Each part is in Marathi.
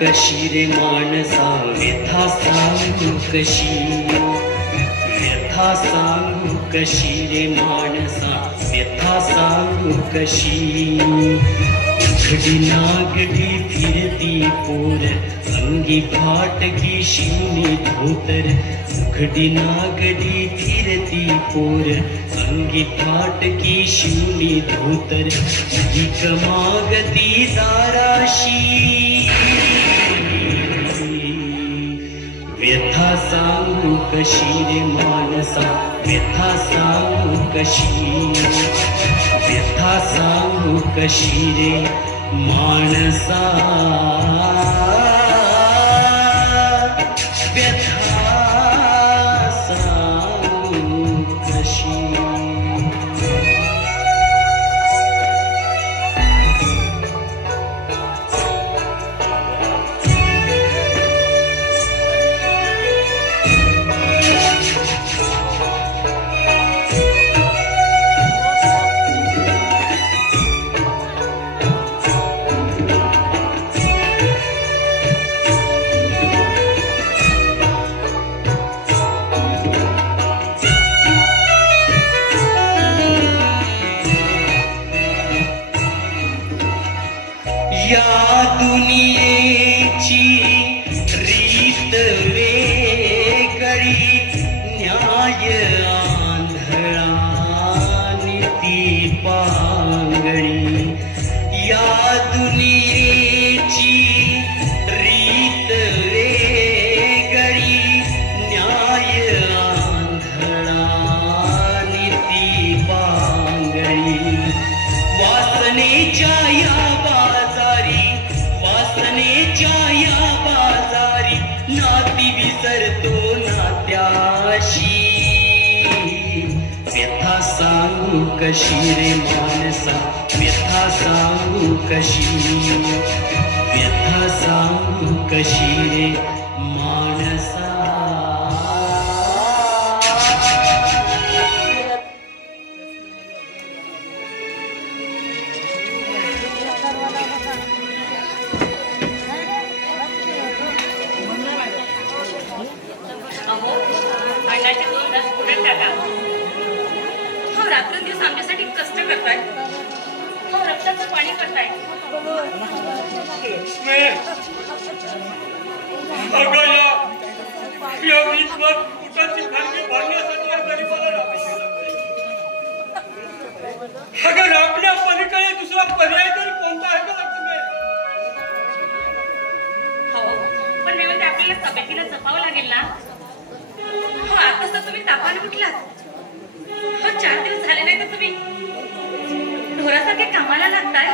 कशी रे मानसा व्यथा सांगू कशी, व्यथा सांगू कशी रे मानसा व्यथा सांगू कशी। उघडी नागडी फिरती पोर अंगी फाटकी शिवनी धोतर, उघडी नागडी फिरती पोर अंगी फाटकी शिवनी धोतर। भीक मागती दाराशी व्यथा सांगू कशी रे मानसा व्यथा सांगू कशी, व्यथा सांगू कशी रे मानसा व्यथा सांगू कशी। या दुनियेची रीत वेगळी, न्याय आंधळा नीती पांगळी। या दुनियेची रीत वेगळी, न्याय आंधळा नीती पांगळी। वासनेच्या या या बाजारी नाती विसरतो नात्याशी। व्यथा सांगू कशी रे मानसा व्यथा सांगू कशी, व्यथा सांगू कशी रे मानसा। रात्रंदिवस आमच्यासाठी कष्ट करताय, रक्ताचं पाणी करताय। आपल्या पलीकडे दुसरा पर्याय तरी कोणता आहे का लक्ष्मी? हो, पण नेमते आपल्याला तब्येतीला जपावं लागेल ना। हो, आता तर तुम्ही तापाने उठलात, 4 दिवस झाले नाही तर तुम्ही ढोरासारखे कामाला लागताय।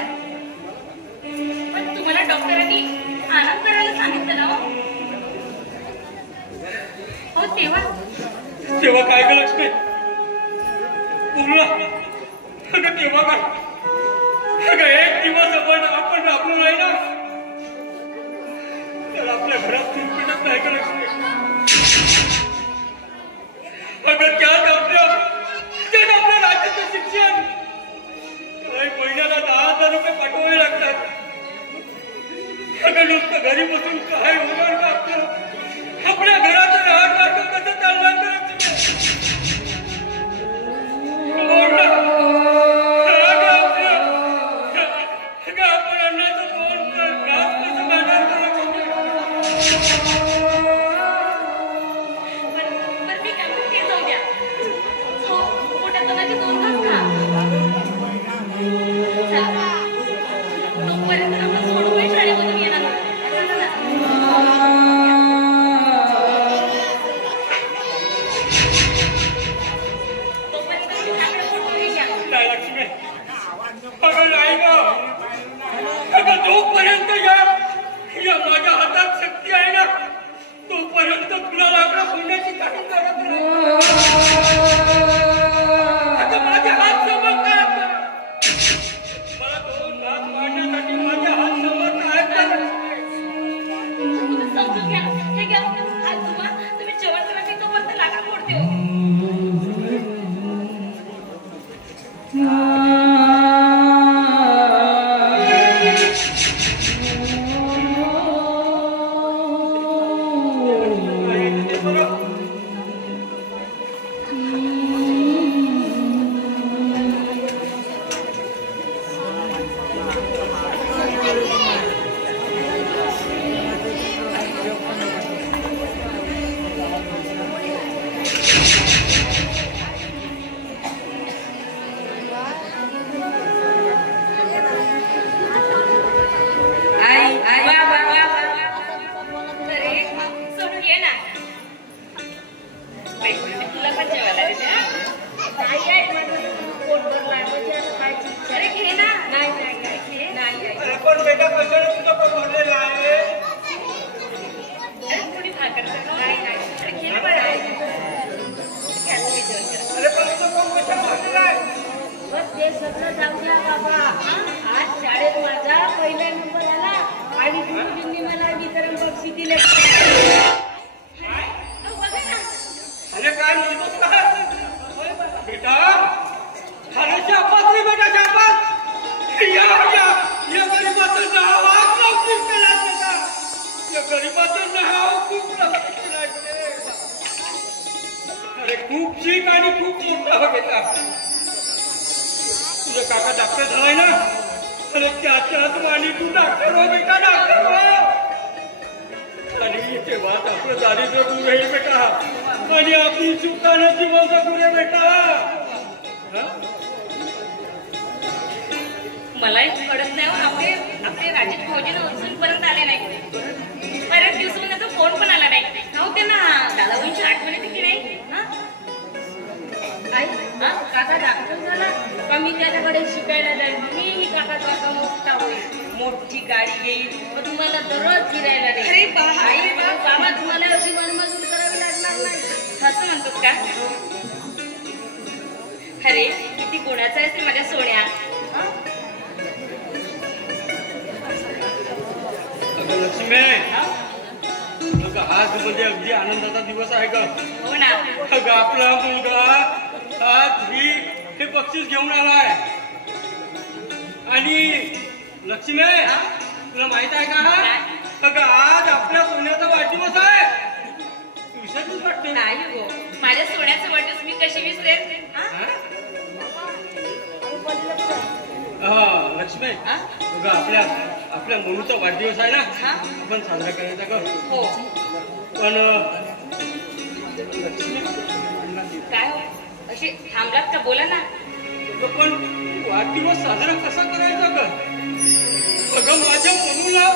पण तुम्हाला डॉक्टरांनी आराम करायला सांगितलं ना हो, तेव्हा काय ग लक्ष्मी? तेव्हा काय एक दिवस आपण राबलो नाही ना, तर आपल्या घरात फिरत नाही का लक्ष्मी? त्यात आपल्या राज्याचं शिक्षण महिन्याला 10,000 रुपये पाठवावे लागतात। नुसतं घरी बसून काय होणार का आपल्या घराचं राहत मार्ग कसं चालणार आपण अन्नाचं जोपर्यंत या माझ्या हातात शक्ती आहे ना पण जेवायला देते हा? नाही आहे माझं पोट भरलाय म्हणजे आता खायची इच्छा अरे घे ना. नाही नाही घे. नाही नाही अरे पण बेटा कशाला तुझं पोट भरलेलं आहे? अरे थोडी भाकर कर. नाही नाही अरे घे ना बाळा. घ्या तुम्ही जेवण करा. अरे पण तुझं पोट कशाला भरलेलं आहे? बस ते सगळं जाऊ द्या बाबा आज शाळेत माझा पहिला नंबर आला आणि गुरुजींनी मला वितरण बक्षीस दिले अहो, बघा ना. अरे काय म्हणतोस का बेटा? अरे शाबास रे बेटा, शाबास. या गरीबाचं नाव आज लौकिक केलं बेटा. या गरीबाचं नाव खूप लौकिक केलं रे. अरे खूप शिक आणि खूप मोठा हो बेटा. तुझा काका डॉक्टर झालाय ना? अरे त्याच्याच वाणी तू डॉक्टर हो बेटा, डॉक्टर हो. आणि तेव्हाच आपलं दारिद्र्य दूर होईल बेटा आणि आपली सुखाने जीवन जगू रे बेटा. हा? मलाही कळत नाही हो, आपले राजेश भाऊजीने अजून परत आले नाही. बऱ्याच दिवसांनी त्याचा फोन पण आला नाही. अहो त्यांना दादाबाईंची आठवण येते की नाही? हा? आई काका डॉक्टर झाला का मी त्याच्याकडे शिकायला जाईल मीही काकाचा मोठा होईल मोठी गाडी येईल मग तुम्हाला दररोज फिरायला अरे देईल बाबा, आई अरे बाबा. बाबा तुम्हाला अशी मनमजूर करावी लागणार नाही असं म्हणतोस का? अरे किती गुणाचा आहे ते माझ्या सोन्या. हा? अगं लक्ष्मी, अगं आज म्हणजे अगदी आनंदाचा दिवस आहे ग. हो ना. अगं आपला मुलगा आज हे बक्षीस घेऊन आलाय. आणि लक्ष्मी, तुला माहित आहे का? अगं आज आपल्या सोन्याचा वाढदिवस आहे. तू विसरलीस वाटते. नाही हो, माझ्या सोन्याचं वाटच मी कशी विसरेन? हा? हा लक्ष्मी, हा? अगं आपल्या मुलीचा वाढदिवस आहे ना, हा? आपण साजरा करायचा ग. हो. पण लक्ष्मी, काय हो? अशी थांबलात का? बोला ना. पण वाढदिवस साजरा कसा करायचा ग? अगं माझ्या मुलीला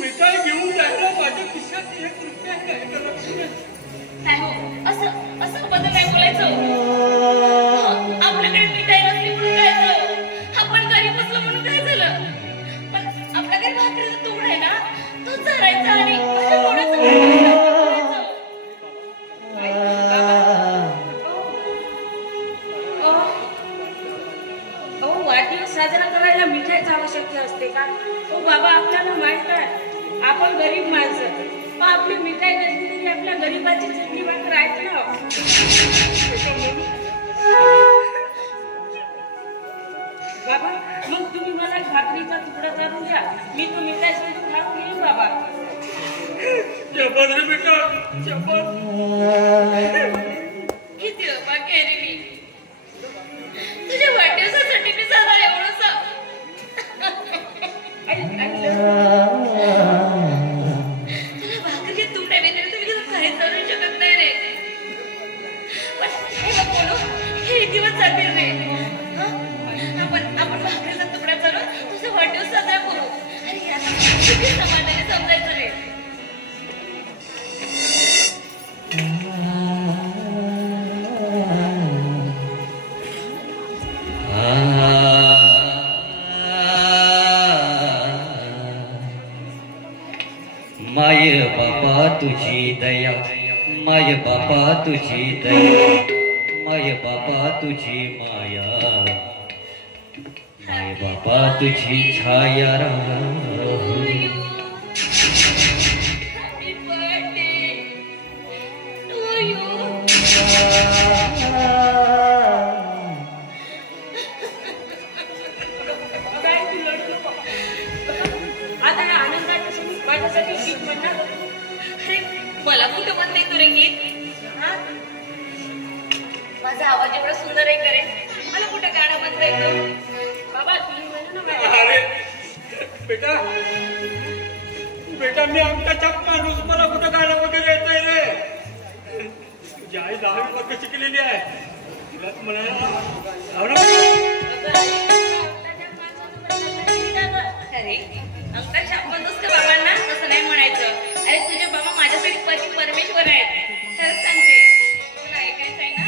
मिठाई घेऊन जायला माझ्या खिशात 1 रुपया आहे का लक्ष्मी? काय हो? असं बद्दल काय बोलायचं? आपल्याकडे मिठाई नसली म्हणून काय झालं? आपण गरीब असलो म्हणून काय झालं? पण आपल्याकडे भाकरीचा तुकडा आहे ना, तो चरायचा आणि माझ्या मोडाचं करायचं. वाढदिवस साजरा करायला मिठाईच आवश्यक असते का हो बाबा आपल्याला माहित आहे आपण गरीब माणसं पण आपली मिठाई नसली तरी आपल्या गरीबाची चटणी भाकर आहेत ना बाबा मग तुम्ही मला भाकरीचा तुकडा चालू द्या मी तो मिठाई सोबत खाऊन घेईन बाबा जबर रे बेटा, जबर. किती बाकी आहे रे मी तुझ्या वाढदिवसासाठी मी साधा एवढंसा तुला भाकरी तुमच्या व्यतिरिक्त मी तुला काहीच करू शकत नाही रे. पण हे बघ बोलू, हे दिवस जातील रे. आपण भाकरीचा तुकडा चालू तुझा वाढदिवस साजरा करू. अरे आता किती समाधानी समजायचं रे. माय बापा तुझी दया, माय बापा तुझी दया, माय बापा तुझी माया, माय बापा तुझी छाया राहा. Happy birthday to you. आता या आनंदाच्या क्षणी माझ्यासाठी गीत म्हणणार अरे मला कुठं म्हणते तू रे गीत? हा? माझा आवाज एवढा सुंदर आहे करे मला कुठं गाणं म्हणता येतं? बाबा तुम्ही म्हणा ना माझ्या अरे बेटा, बेटा मी आमचा चक माणूस, मला कुठं गाणं वगैरे येतंय रे. तुझी आई 10वी वर्ग शिकलेली आहे, तिलाच म्हणायला अरे अंका छापन का बाबांना तसं नाही म्हणायचं. अरे तुझे बाबा माझ्यासाठी पती परमेश्वर आहेत. खरंच सांगते तुला ऐकायचं आहे ना.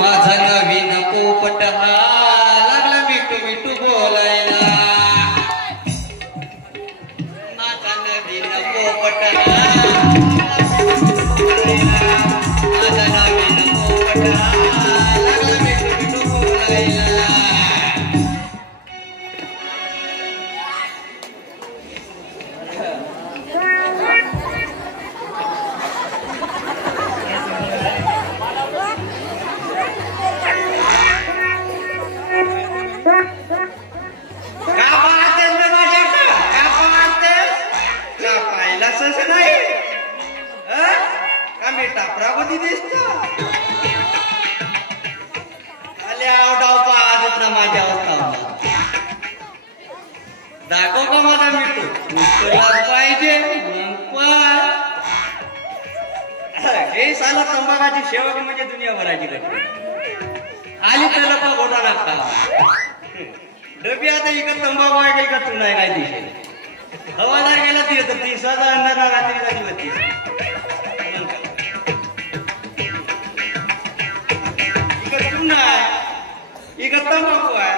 माझा नवीन पोपट हा लागला मिठू मिठू बोलायला. माझा नवीन पोपट हा माझा नवीन पोपट हा लागला मिठू मिठू बोलायला. टापरापती दिसतो आले आवडाव पाहत ना माझ्या अवस्था दाखव का माझा मिठू पाहिजे हे साला तंबाखाची सेवक म्हणजे दुनिया भरायची आली त्याला पण घोटा लागता डबी आता इकडं तंबाखू आहे का इकडं तू नाही काय दिशे हवादार येत ती सदा अंधार रात्री जाती होती इकडे तू नाही इकडे तंबाखू आहे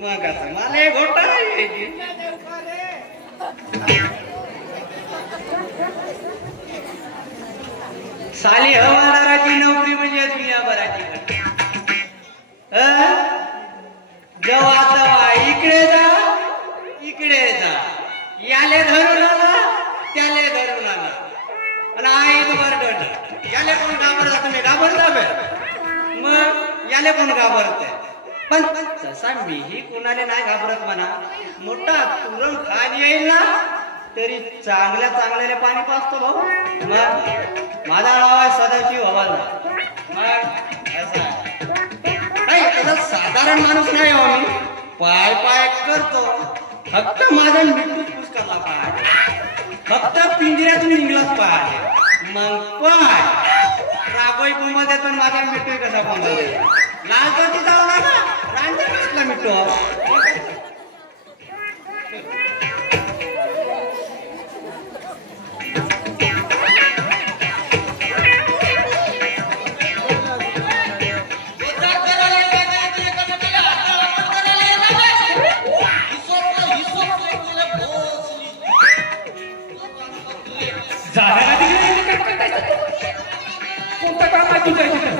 मग आता मला एक घोटा यायची साली हवालदाराची नोकरी म्हणजे दुनियाभराची जेव्हा तेव्हा इकडे जा याले धरून आला त्याले धरून आला आणि आई बरडट याले कोण घाबरत तुम्ही घाबरता बे मग याले कोण घाबरते पण तसा मीही कुणाले नाही घाबरत म्हणा मोठा तुरम खाली येईल ना तरी चांगल्या चांगल्याने पाणी पाजतो भाऊ मग माझा नाव आहे सदाशिव हवालदार मग असं साधारण माणूस नाही हो मी पाय पाय करतो फक्त माझा मृत्यू पुष्करला पाय फक्त पिंजऱ्यातून निघलाच पाय मग पाय राबोई कुंभा पण माझा मृत्यू कसा पाहतो लालची जाऊ ना रांजला मिठो कोणता काम आहे तुझ्या इथे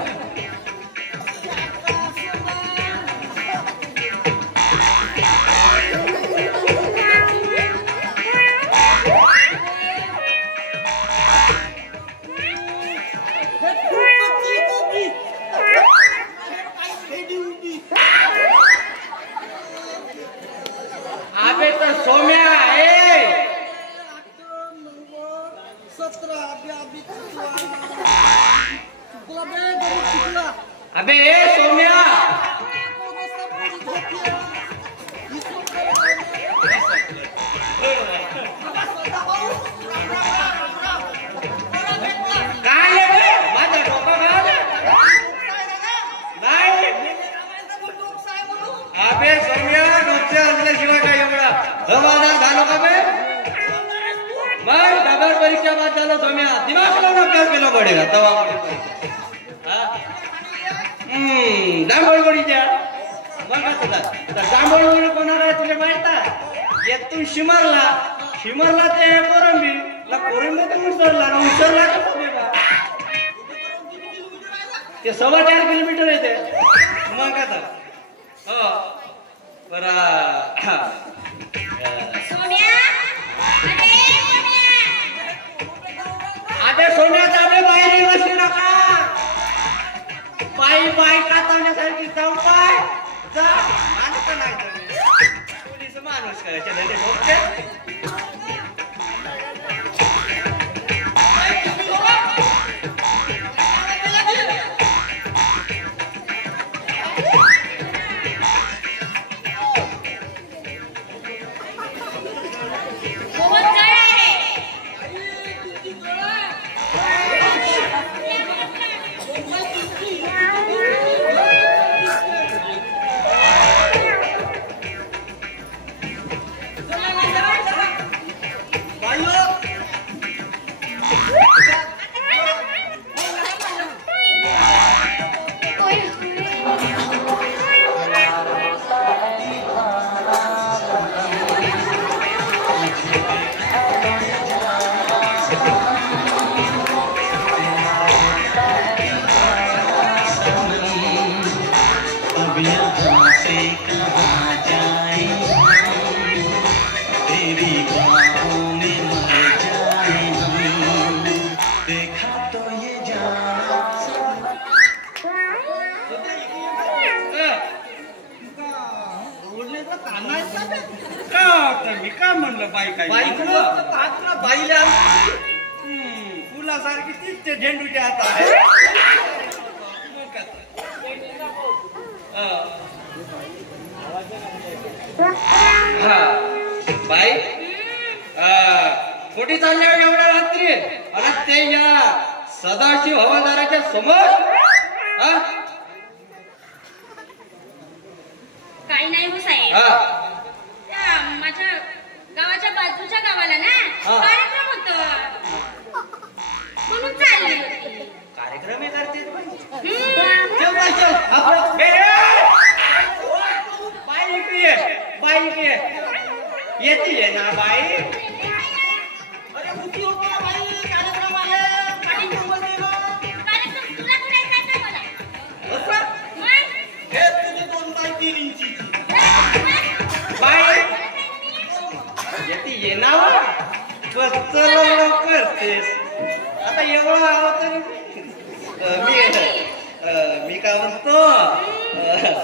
अबे तो सोम्या अबे सोम्या काय माझा डोका नाही अबे सोम्या डोक्या असल्याशिवाय काय एवढा हवालदार झालो का बे मग डबर परीक्षा बाद झालं सोम्या दिमाग लावून अभ्यास केला पडेल तवा जांभळगोडीच्या मग जांभळगोडी कोणाला आहे तुला माहित आहे येतून शिमरला ते कोरंबी तर उसरला ते 4.5 किलोमीटर येते मग आता हो बरा अबे सोन्याचा अबे बाहेर बसू नका पायी पाय कातवण्यासारखी पाय जा माणूस नाही पोलीस माणूस करायचे धंदे बघते मी काय म्हणलं बाई काय बाईला फुलासारखी तीच झेंडूच्या हातात बाई खोटी चालल्यावर एवढ्या रात्री आणि ते या सदाशिव हवालदाराच्या समोर काही नाही हो साहेब माझ्या गावाच्या बाजूच्या गावाला ना बस करतेस आता एवढं आलं तर मी काय म्हणतो आता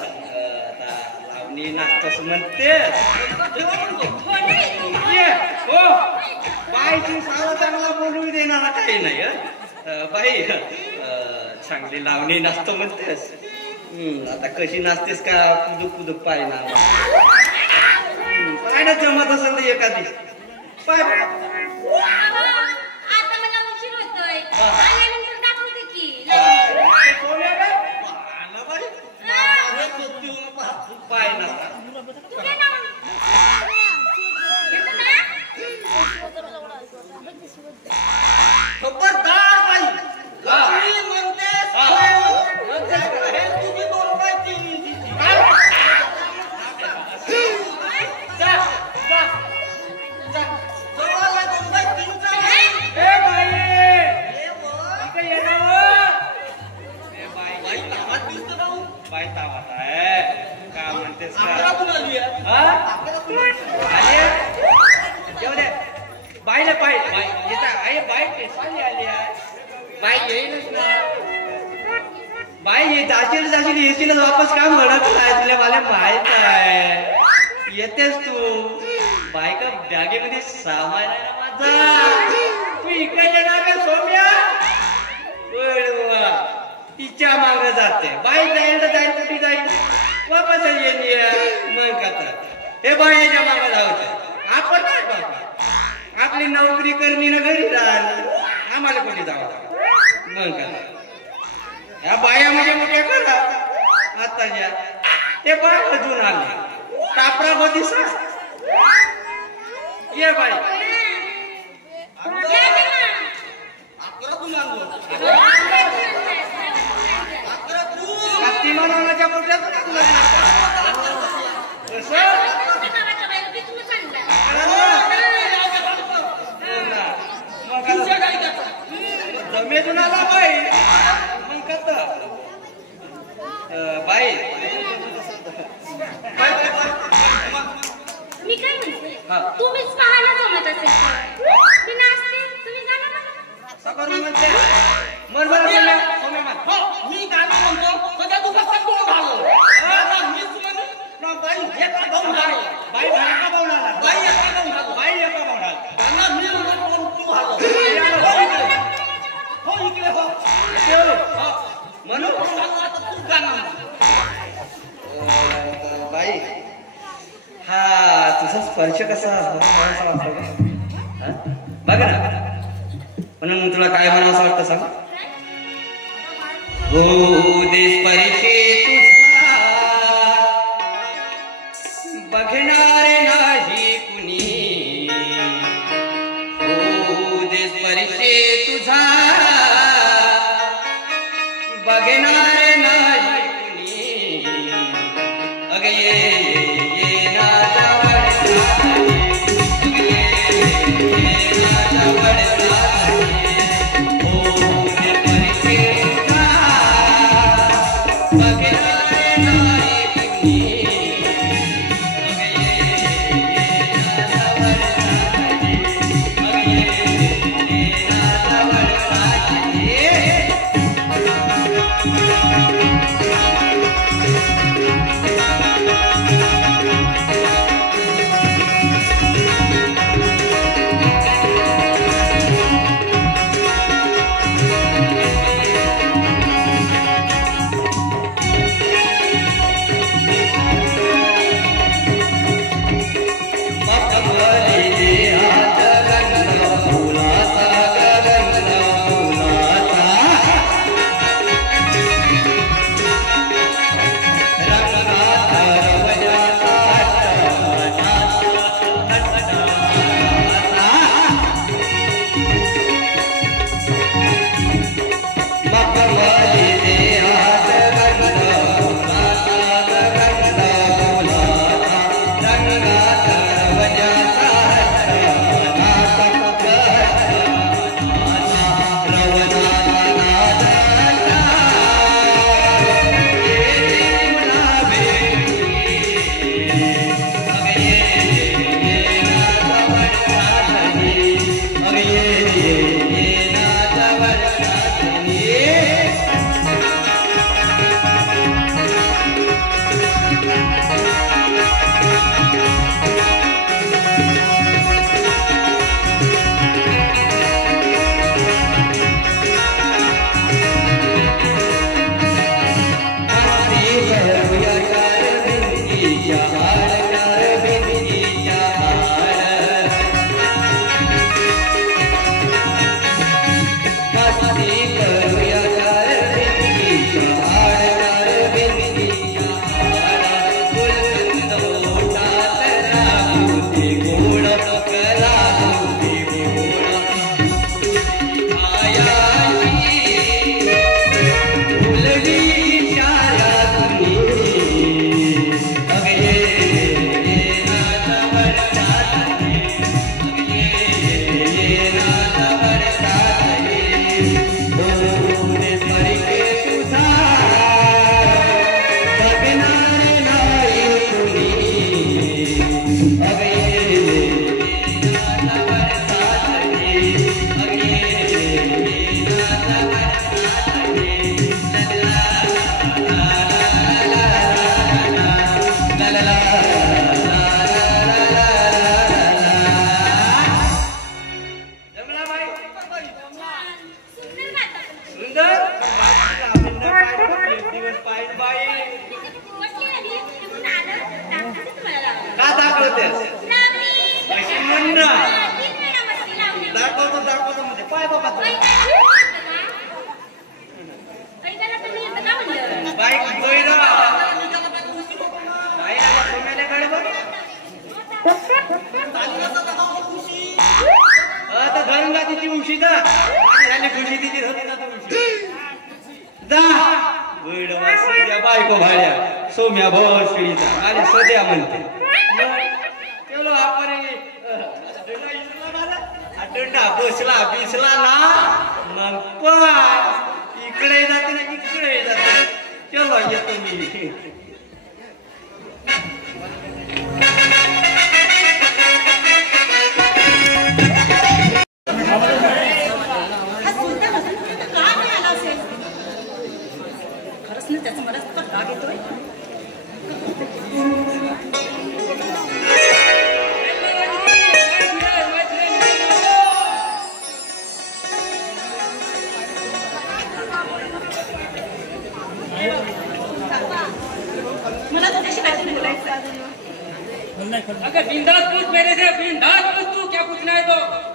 लावणी नाचतोस म्हणते हो बाईची सावं चांगला बोलू देणार काही नाही बाई चांगली लावणी नाचतो म्हणतेस आता कशी नाचतेस का कुदुक कुदुक पाय ना पाय ना जमत असेल तर एखादी पाय आता मला उशीर होतोय आल्यानंतर दाखवते की पाय ना तू काय ना येतो ना खबरदार बाई लक्ष्मी म्हणतेस हे तुझी दोन काय तीन बाई तावात आहे का म्हणतेस बाईला बाई बाई आली बाई येईलच ना बाई जाशील येशीलच वापस काम घडत आहे तुला मला माहित आहे येतेस तू बायका बॅगेमध्ये सामान आहे ना माझा तू इकडे येणार का सोम्या तिच्या मागं जाते बाई जाईल तर जाईल कुठे जाईल वापस येईल मग का हे बाईच्या मागं जायचं आपण काय बाबा आपली नोकरी करणी ना घरी राहणार आम्हाला कुठे जावं मग का या बाया म्हणजे मोठ्या करा आता ज्या ते बाय अजून आले कापरा होती ये बाई मानाच्या मोठ्या जमेतून आला बाई मग कत बाई मी काय म्हणते तुम्हीच पाहायला जमत असेल मी नाचते तुम्ही गाणं म्हणा सकाळी म्हणते मन बरं सोम्या मन मी गाणं म्हणतो सध्या तुझा सगळं झालं मीच म्हणून ना बाई एका गाऊन झालं बाई भाडका पाहुणाला बाई एका गाऊन झालं बाई एका पाहुणाला गाणं मी म्हणून तू झालं हो इकडे हो म्हणून तू गाणं बाई हा तुझा स्पर्श कसा बघ ना म्हणून तुला काय म्हणावं असं वाटतं सांग हो देश परिचय तुझा बघणारे नाही कुणी हो देश परिचय तुझा बघणारे नाही कुणी अग ये ना बायको भाड्या सोम्या भर शिळीचा आणि सध्या म्हणते केलो आपण दंडा बसला बिसला ना मग पण इकडे जाते ना इकडे जाते चलो येतो मी त्याचा मला राग येतोय मला तुझ्याशी काहीतरी बोलायचं अगर बिंदास पूछ मेरे से बिंदास पूछ तू क्या पूछना है तो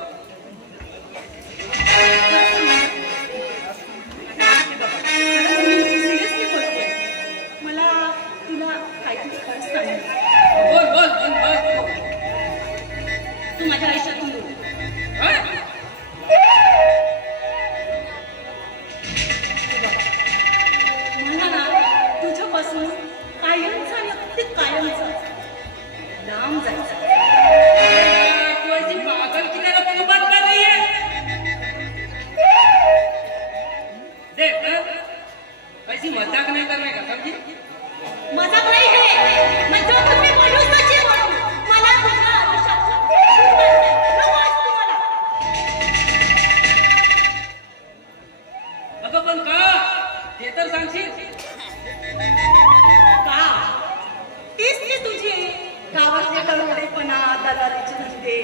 बोल बोल तू माझ्या आयुष्यातून मला ना तुझ्यापासून कायमचा आणि अगदी कायमचा लांब जायचं तू ऐसी पागल की तरह क्यों बात कर रही है देख ऐसी मजाक नहीं करने का समझी मजाक नाही है मैं जो तुम्ही मनुष्याची म्हणून मला तुझ्या आयुष्यात अगं पण का ते तर सांगशील का तीच ती तुझी गावातले कळवडेपणा दलालीचे धंदे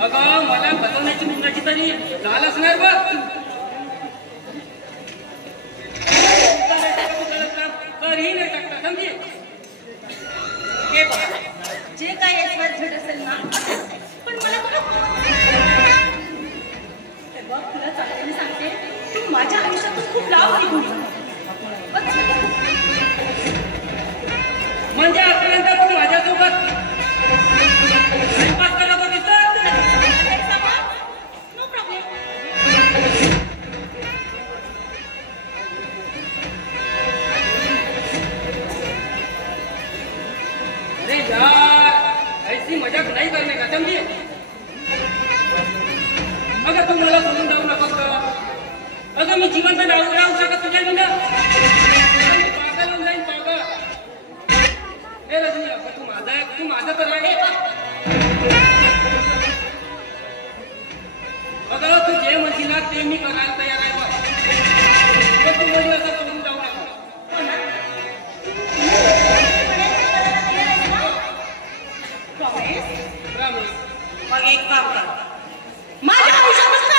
अगं मला बदलण्याची मुंगाची तरी लाल असणार बघ करही नाही शकता समजे हे बघ जे काही एक्सपायर झेड असेल ना पण मला तुला हे बघ तुला चांगली सांगते तू माझ्या आयुष्यातून खूप लांब निघून म्हणजे आतापर्यंत तू माझ्यासोबत टाइमपास करत होतीस नो प्रॉब्लेम अरे यार ऐसी मजाक नहीं करने का समझे अगर तुम मला सोडून जाऊ नकोस का अगं मी जिवंत राहू शकत तुझ्या बिना पागल होऊन जाईन पागल ए रजनी अगं तू माझं तर आहे अगं तू जे म्हणशील ना ते मी करायला तयार आहे बघ तू म्हणजे असं सोडून जाऊ नका प्रॉमिस मग एक काम कर माझ्या आयुष्यापासून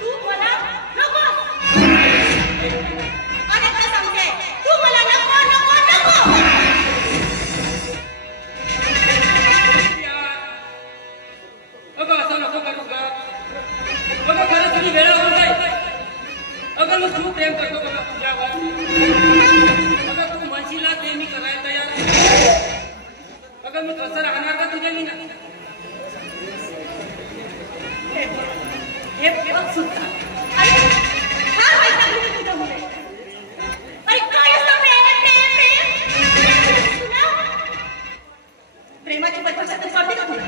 तू मला नको अनेकदा सांगते तू मला नको नको नको अगं असं नको करू का अगं खरंच तुझी वेळ होऊन जाईल अगं मी खूप प्रेम करतो बघा तुझ्यावर अगं तू म्हणशील ना ते मी करायला तयार आहे अगं मी कसं राहणार का तुझ्या मी ना हे बघ सुद्धा अरे फार वाईट लागली मी तुझ्यामुळे अरे काय असतं प्रेम तुला प्रेमाची पद्धत कळते का तुला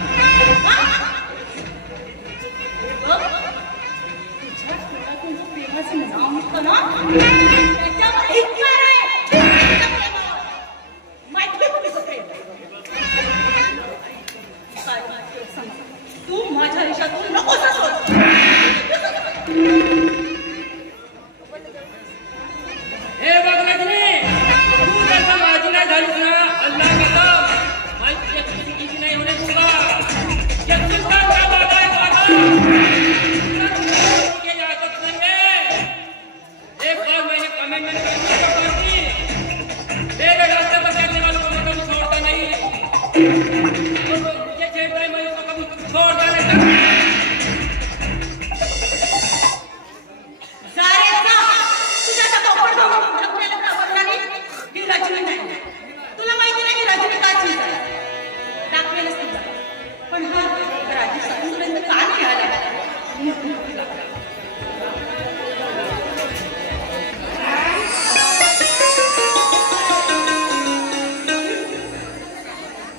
बघ तुझ्या तोंडातून जो प्रेमाचं नाव निघतं ना त्याच्यावर इतका आहे माहिती आहे तुझं प्रेम तू माझ्या आयुष्यातून नकोस असोस हे बघ रजनी तू जर का माझी नाही झालीस ना अल्लाह कसम माहिती किती नाही होणे तुला ये सुल्तान का बाबा है बाबा के याद नहीं एक बार मैंने कमेंटमेंट करती मेरे रास्ते पर चलने वालों को मैं कभी छोड़ता नहीं मुझे छेड़ता है मैं उसको कभी छोड़ता नहीं तुला माहिती नाही रजनी काय चीज आहे दाखवेलच तुझा पण हा राजी सासूपर्यंत का नाही आला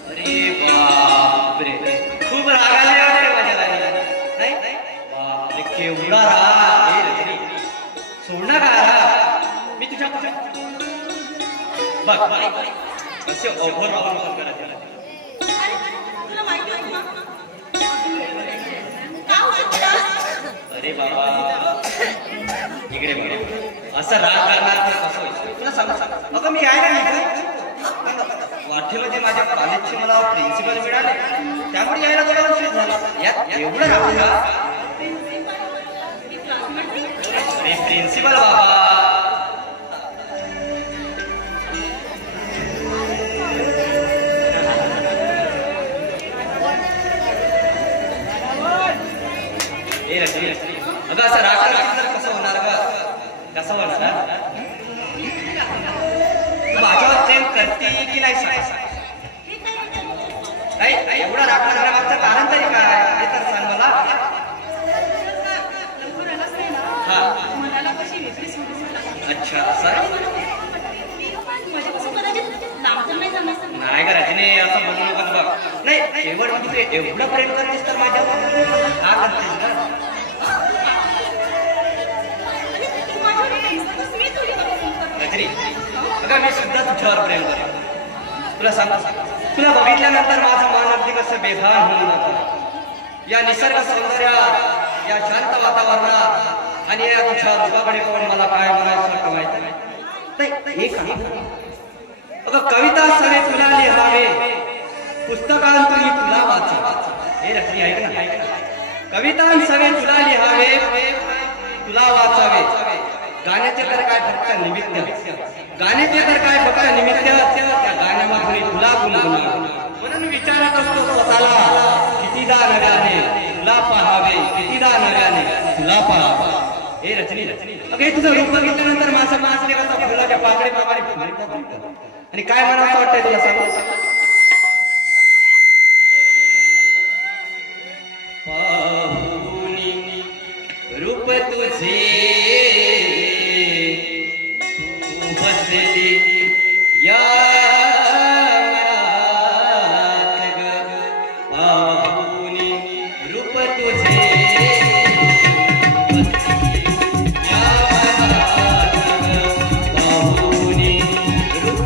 अरे बापरे खूप राग आला रे माझ्या राजाला नाही बापरे केवढा राग हे रजनी सोडणार का राग मी तुझ्या बघ असे ओव्हर राहून करत तुला माहिती आहे अरे बाबा इकडे बघ असं राग करणार कसं व्हायचं तुला सांग अगं मी आहे ना वाटेमध्ये माझ्या कॉलेजचे मला प्रिन्सिपल मिळाले त्यामुळे यायला थोडा उशीर झाला यात एवढं राहू अरे प्रिन्सिपल बाबा अगं असं राग तर कसं होणार ग कसं होणार तू माझ्यावर प्रेम करते की नाही नाही एवढा राग करण्यामागचं कारण तरी काय हे तर सांग मला हा अच्छा सर नाही का रजनी असं म्हणू नका बघ नाही एवढं तू एवढं प्रेम करतेस तर माझ्यावर का करतेस ना रजनी अगं मी सुद्धा तुझ्यावर प्रेम करतो तुला सांग तुला बघितल्यानंतर माझं मन अगदी कसं बेभान होऊन जातं या निसर्ग सौंदर्यात या शांत वातावरणात आणि या तुझ्या रूपाकडे पाहून मला काय म्हणायचं माहिती नाही हे का अगं कविता सगळे तुला लिहावे पुस्तकांतून तुला वाचावे हे रजनी ऐक ना कवितांसवे तुला लिहावे तुला वाचावे गाण्याचे तर काय फक्त निमित्त गाण्याचे तर काय फक्त निमित्त त्या गाण्यामध्ये तुला गुणगुणावे म्हणून विचारत असतो स्वतःला कितीदा नव्याने तुला पाहावे कितीदा नव्याने तुला पाहावे हे रजनी अगे तुझं रूप बघितल्यानंतर माझं मास कसं फुलाच्या पाकडी आणि काय म्हणावं वाटतंय तुला सांग पाहुनी रूप तुझे तू हसली या मनात ग पाहुनी रूप तुझे हसली या मनात ग पाहुनी रूप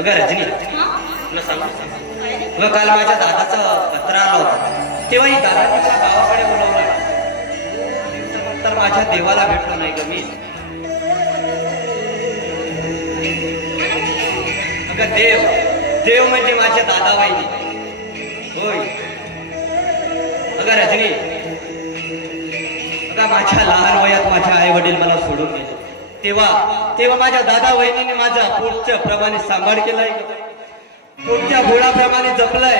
अगं रजनी, तुला सांगू काल माझ्या दादाचा पत्र आला होता, तेव्हा ही दादाने मला गावाकडे बोलवलं. तर माझ्या देवाला भेटलो नाही ग मी. अगं देव म्हणजे माझ्या दादा वहिनी होय. अगं रजनी, अगं माझ्या लहान वयात माझ्या आई वडील मला सोडून गेले. तेव्हा माझ्या दादा वहिनीने माझा पोटच्या प्रमाणे सांभाळ केलाय, पोटच्या भोळाप्रमाणे जपलाय,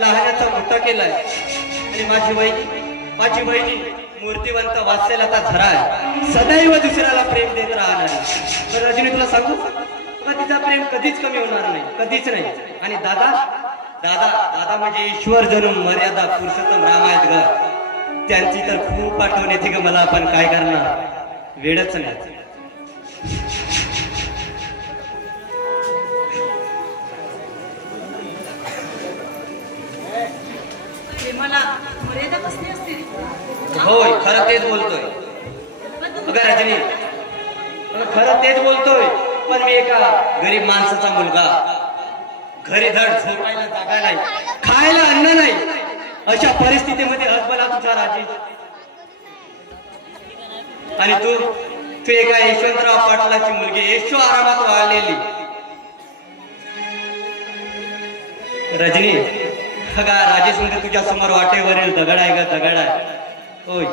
लहानाचा मोठा केलाय. आणि माझी बहिणी मूर्तिवंत वात्सल्याचा झरा आहे, सदैव दुसऱ्याला प्रेम देत राहणार. तर रजनी तुला सांगू का, तिचा प्रेम कधीच कमी होणार नाही, कधीच नाही. आणि दादा म्हणजे ईश्वर जणू मर्यादा पुरुषोत्तम राम आहेत ग. त्यांची तर खूप आठवण येते ग मला, पण काय करणार, वेळच नाही. होय, खरं तेच बोलतोय. अगं रजनी, खरं तेच बोलतोय. पण मी एका गरीब माणसाचा मुलगा, घरी धड झोपायला जागा नाही, खायला अन्न नाही, अशा परिस्थितीमध्ये हसबला तुझा राजेश. आणि तू एका यशवंतराव पाटलाची मुलगी, यशो आरामात वाळलेली. रजनी, अगा राजेश म्हणजे तुझ्या समोर वाटेवरील दगड आहे ग, दगड आहे. होय.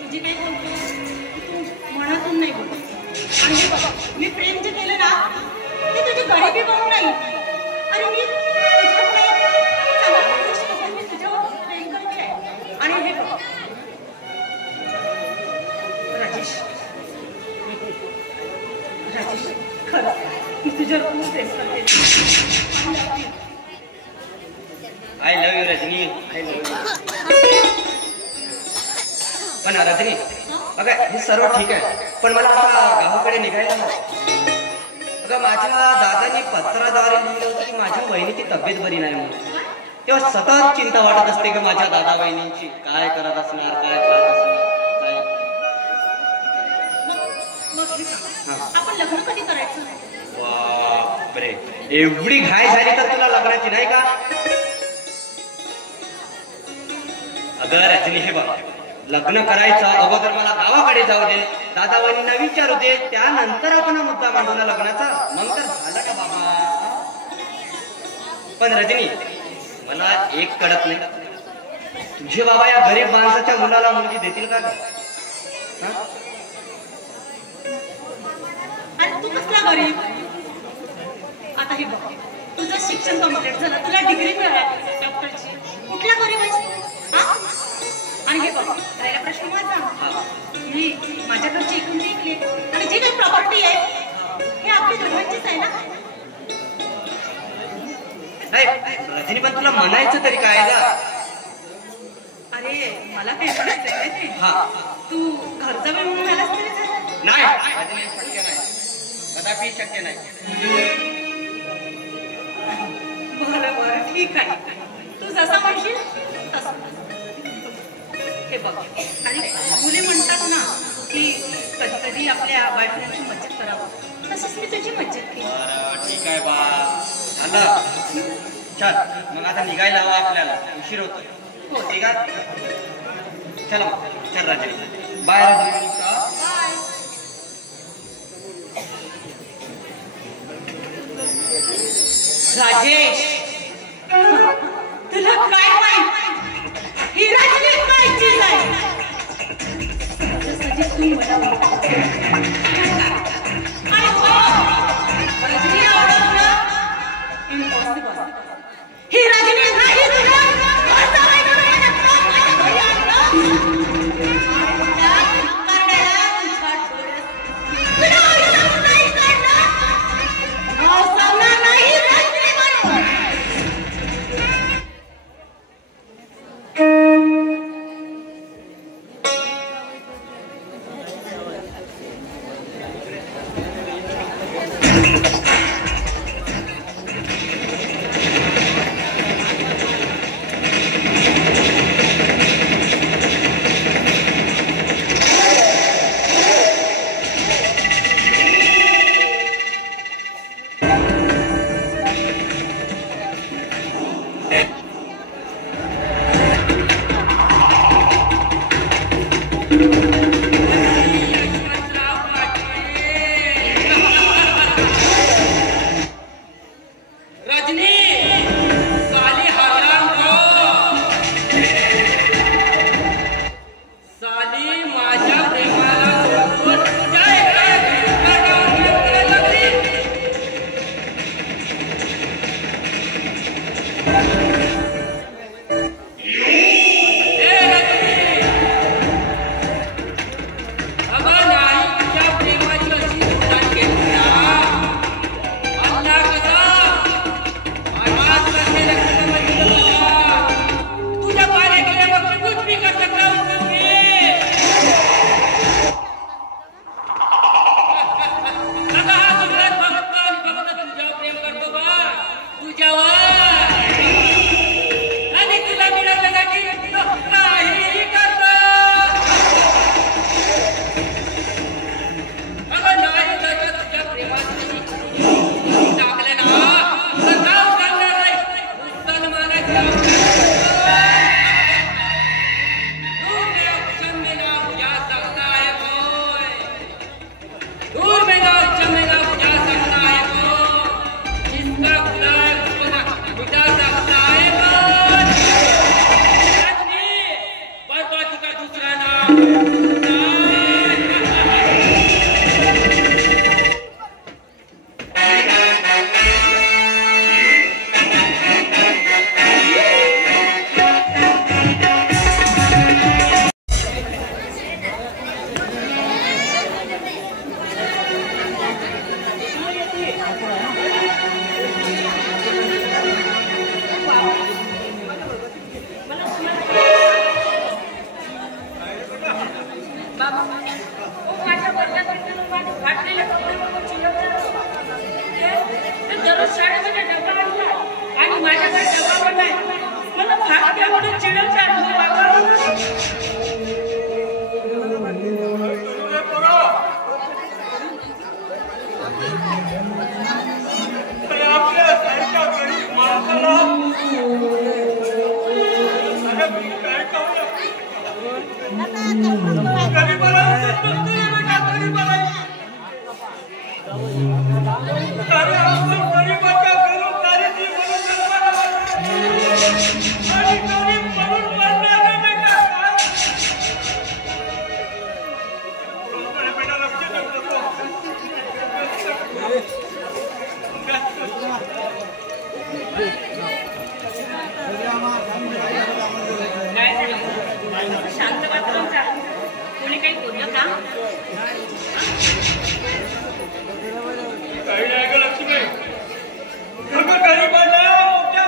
तुझी काही मनातून नाही बोल. आणि बाबा, मी प्रेम जे केलं ना, ते तुझी गरिबी बघून नाही. आणि मी तुझ्यावर प्रेम करते आहे. आणि हे बाबा राजेश, खरं तुझ्यावर खूप प्रेम करते. I love you Rajani, I love you. पण रजनी बघा हे सर्व ठीक आहे, पण मला आता गावाकडे निघायला नको. बघा माझ्या दादानी पत्राद्वारे लिहिलं होतं की माझ्या वहिनीची तब्येत बरी नाही म्हणून. तेव्हा सतत चिंता वाटत असते की माझ्या दादा वहिनींची काय करत असणार, काय खात असणार, काय. मग हे सांग, आपण लग्न कधी करायचं? बापरे, एवढी घाय झाली तर तुला लग्नाची नाही का? अगं रजनी हे बघ, लग्न करायचं अगोदर मला गावाकडे जाऊ दे, दादा वहिनींना विचारू दे, त्यानंतर आपण मुद्दा मांडू ना लग्नाचा. नंतर झालं का बाबा? पण रजनी मला एक कळत नाही, तुझे बाबा या गरीब माणसाच्या मुलाला मुलगी देतील का? आणि तू कसला गरीब? आता हे बघ, तुझं शिक्षण कम्प्लीट झालं, तुला डिग्री मिळाली डॉक्टरची, कुठला गरीब आहेस? आणि हे बघ, राहिला प्रश्न माझा, ही माझ्या घरची एकूण एक लेक आणि जी काही प्रॉपर्टी आहे हे आपली दोघांचीच आहे ना. रजनी पण तुला म्हणायचं तरी काय गा? अरे मला काय म्हणायचंय माहिती? तू घरचा वेळ म्हणून आलास तरी झालं. नाही रजनी, शक्य नाही, कदापि शक्य नाही. बरं बरं ठीक आहे, तू जसा म्हणशील तसं. हे बघ, आणि मुले म्हणतात ना की कधी कधी आपल्या बॉयफ्रेंडची मज्जत करावं, तसंच मी तुझी मज्जत केली. ठीक आहे बा, झालं. चल मग आता निघायला हवं आपल्याला, उशीर होतो. हो ठीक आहे, चला चल रजनी, बाय रजनी. राजेश, तुला काय माहित ही रजनी काय चीज आहे? सहजासहजी तू मला आणि हो, रजनी आवडणं इम्पॉसिबल. ही रजनी नाही तुला घरचा बायको बनवण्यात काम माझ्या घरी आणलं. आणि त्या करण्याला तुझ्या डोळ्यात तुला आवडलं नाही काढलं. भाव सांगणार नाही रजनी म्हणून. शाळेमध्ये डबा आणला आणि माझ्याकडे डबा पण नाही. मला भात द्या म्हणून चिडवतात हो बाबा. शांत वातावरण जा. कोणी काही बोललं का? काही नाही ग लक्ष्मी. गरीबांना मोठ्या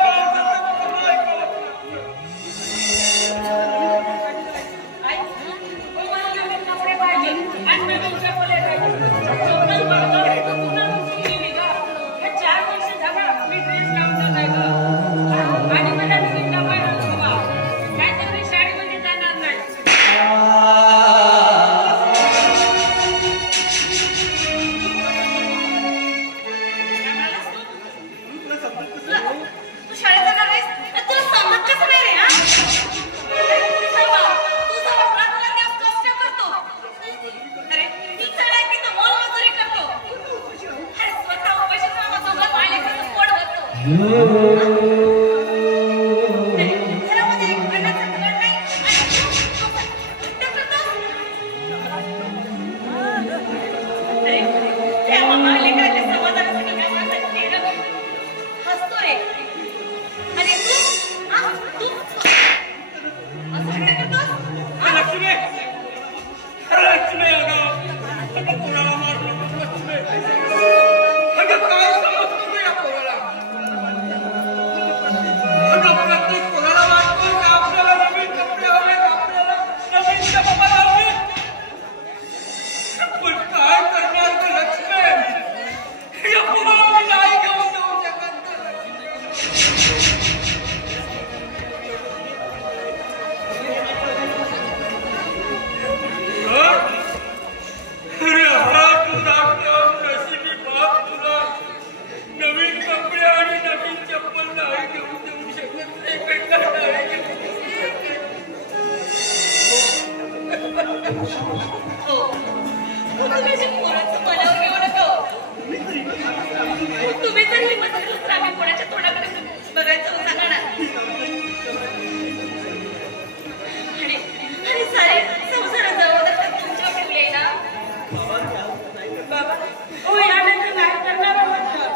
आई, मला नवीन कपडे पाहिजे आणि नवीन चप्पले पाहिजे. चप्पल बघतो पुन्हा तुमची गेली ग. हे 4 वर्ष झालं मी ड्रेस लावला नाही ग. आणि मला नवीन कपडे नको बा. नाहीतर मी शाळेमध्ये जाणार नाही. तू शाळेत जाणार नाहीस? तुला समजत कसं नाही रे? हा? तुझा बाप रात्रला दिवस कष्ट करतो. अरे ती चढाई तिथं मोलमजुरी करतो. अरे स्वतः पैसे कामासोबत आले कसं पोट भरतो. घरामध्ये एक अन्नाचं तुकडा नाही आणि तू हट्ट करतोस. अरे त्या बाबा लेकराच्या समाधानासाठी काय करायचं केलं? हसतो रे. आणि तू असं हट्ट करतोस? लक्ष्मी लक्ष्मी अगं कोणाला मारलं लक्ष्मी. अगं काय समजतो तू या पोराला? अगं प्रत्येक कोणाला वाटतो की आपल्याला नवीन कपडे हवे, आपल्याला नवीन चप्पल हवी. पण काय करणार ग लक्ष्मी? या पोराला मी नाही घेऊन जाऊ शकत. अरे हा तुझा नशिबी बाप तुला नवीन कपडे आणि नवीन चप्पल नाही घेऊन देऊ शकत नाही. बेटा नाही घेऊन हो. माझ्या पोराचं मनावर घेऊ नका. तुम्ही जर हिंमत केलं तर आम्ही कोणाच्या तोंडाकडे बघायचं सांगा ना. आणि सारे संसारात जबाबदार तर तुमच्यावर ठेवले ना. बाबा हो यानंतर नाही करणार म्हटलं.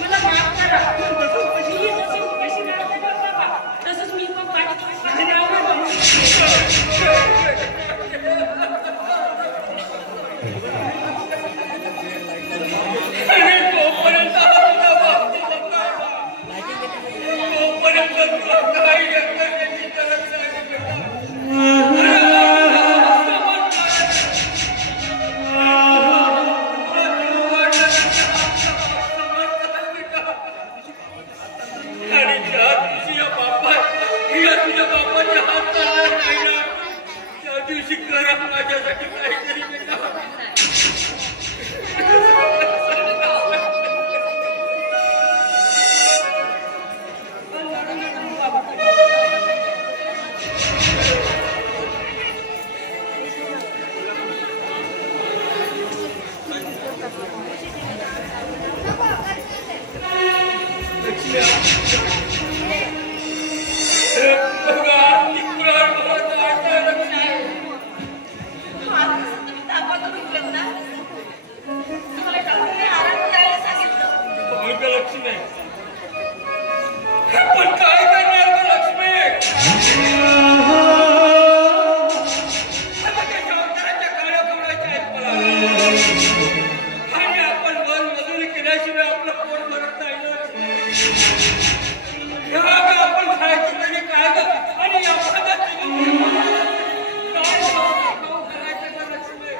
मला माफ करा. मी जशी कशी लढते ना बाबा तसंच मी पण पाठी लावणार. अरे तोपर्यंत तुला बाप दिला काय? तोपर्यंत तुला काही करण्याची गरज नाही बेटा. आणि ज्या दिवशी तुझ्या बापाच्या हात चालणार नाही ना त्या दिवशी करा माझ्यासाठी काहीतरी बेटा. तुम्ही तापात घेतलं ना. तुम्हाला डॉक्टरने आराम करायला सांगितलं. लक्ष्मी पण काय करणार ग लक्ष्मी? जबाबदाऱ्याच्या काळ्या कमळाच्या आहेत मला. आणि आपण वन मजुरी केल्याशिवाय आपलं पोट भरत नाही ना. आपण खायची तरी काय ग? आणि या भागात काय करायचं ग लक्ष्मी?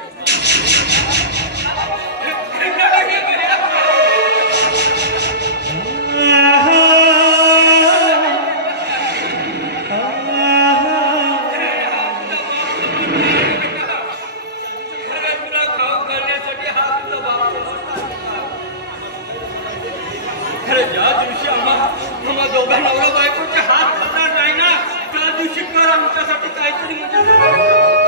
अरे ज्या दिवशी आम्हा दोघा नवरा बायकोचे हात धरणार नाही ना त्या दिवशी कर आमच्यासाठी काहीतरी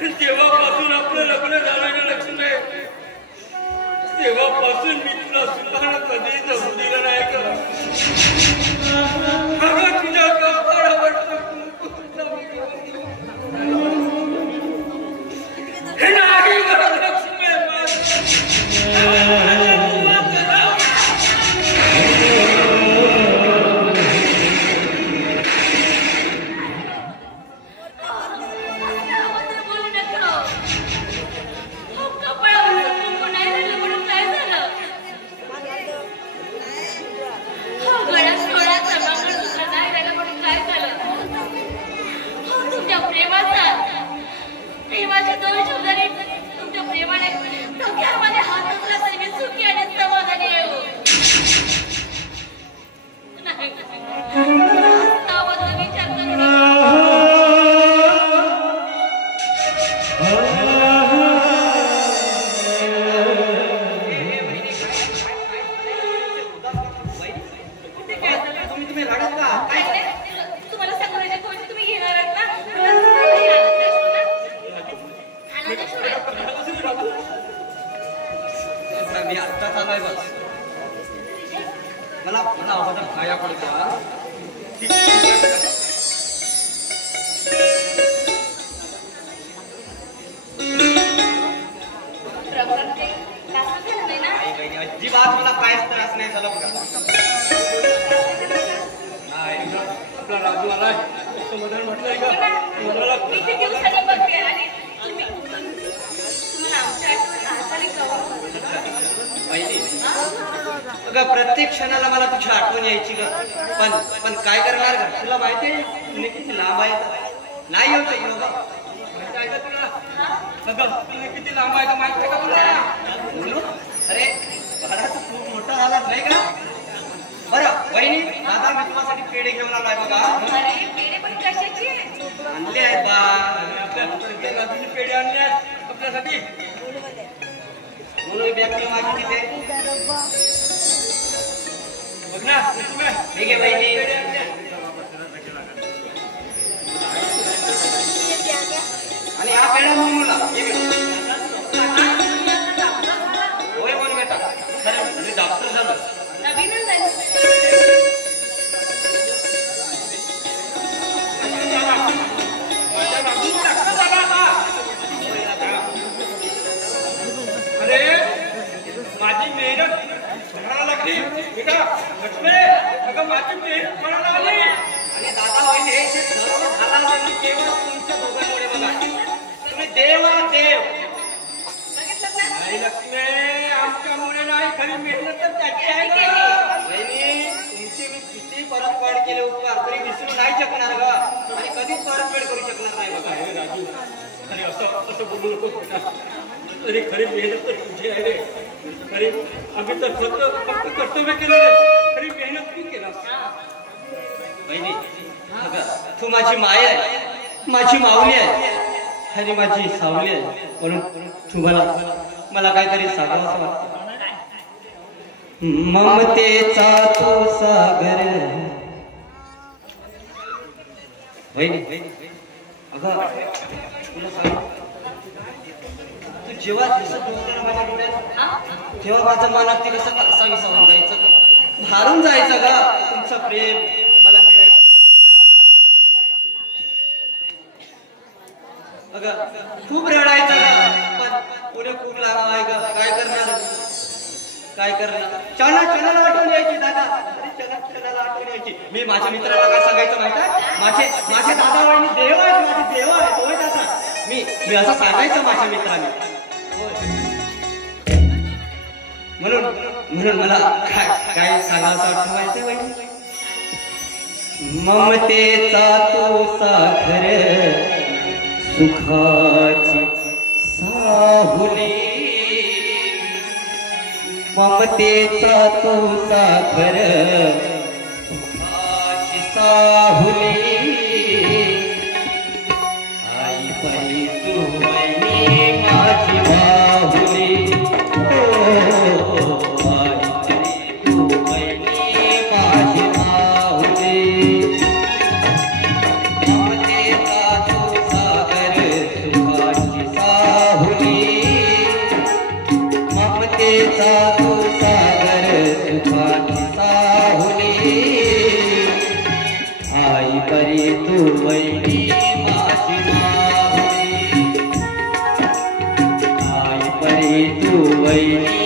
तेव्हापासून आपलं लग्न झालं लक्ष्मी, तेव्हापासून मी तुला सुद्धा कधी जमू दिलं नाही का? तुझ्या कपाळावर हे नाही लक्ष्मी, प्रेमाची दोन शब्दांनी तुमच्या प्रेमाने डोक्यामध्ये हात घातला तरी मी सुखी आणि समाधानी आहे. नावाचा विचार करू तुम्ही रडत का? तुम्हाला सांगण्याची कोणी तुम्ही घेणार आहात ना? मी आत्ता चालू आहे बस. मला अगोदर खाया पडता. अजिबात मला काहीच त्रास नाही झाला बघा. आपला राजू आलाय समाधान म्हटलंय का? किती दिवसांनी बघते आणि तुम्हाला आमच्या आठवण आजारी कवा अगं प्रत्येक क्षणाला मला तुझी आठवण यायची ग. पण काय करणार ग? तुला माहिती आहे तुला किती लांब आहे. नाही होत योगा किती लांब आहे का माहिती आहे का तुला? अरे बाळा तू खूप मोठा झालाच नाही का? बरं वहिनी दादा मी तुझ्यासाठी पेढे घेऊन आलोय बघा. अरे पेढे पण कशाची आणले आहेत बा. पेढे आणले आहेत आपल्यासाठी म्हणून व्यक्ती मागितली ते बघ ना. ठीक आहे वहिनी. आणि हा पेढा मुला होय बोल बेटा. मी डॉक्टर झालो. नवीनच आहे. अरे माझी मेहनत फळाला लागली बेटा. लक्ष्मी अगं माझी मेहनत फळाला आली. आणि दादा वहिनी हे जे सर्व झाला केवळ तुमच्या दोघांमुळे बघा. तुम्ही देवा देव. नाही लक्ष्मी आमच्यामुळे नाही, खरी मेहनत तर त्याची आहे ना. वहिनी तुमची मी किती परतफेड केले उपकार तरी विसरू नाही शकणार ग. आणि कधीच परतफेड करू शकणार नाही बघा. हे राजू अरे असं बोलू नको. तरी खरी मेहनत तर तुझी आहे रे. खरी आम्ही तर फक्त कर्तव्य केलं रे. खरी मेहनत तू केला. वहिनी बघा तू माझी माय आहे, माझी माऊली आहे आणि माझी सावली आहे. म्हणून तुम्हाला मला काहीतरी सांगावं असं वाटतं. ममतेचा तो सागर. वहिनी अगं तुला सांग तू जेव्हा दिसत होती ना माझ्या डोळ्यात तेव्हा माझं मनात ते कसं विसावून जायचं, भारून जायचं का तुमचं प्रेम मला मिळायचं. अगं खूप रडायचं का पण पुढे खूप लागावं आहे का. काय करणार क्षणाला आठवण यायची दादा. क्षणाला आठवण यायची. मी माझ्या मित्राला काय सांगायचं माहिती आहे. माझे दादा वहिनी देव आहेत, माझे देव आहेत होय दादा. मी असं सांगायचं माझ्या मित्रांनी. म्हणून मला काय सांगावं वाटतं माहिती आहे. ममतेचा तो सागर सुखाची साहुली. ममतेचा तो सागर सुखाची साहुली. आई बाई तू वहिनी माझी बाहुली. माझी परी तू वैनी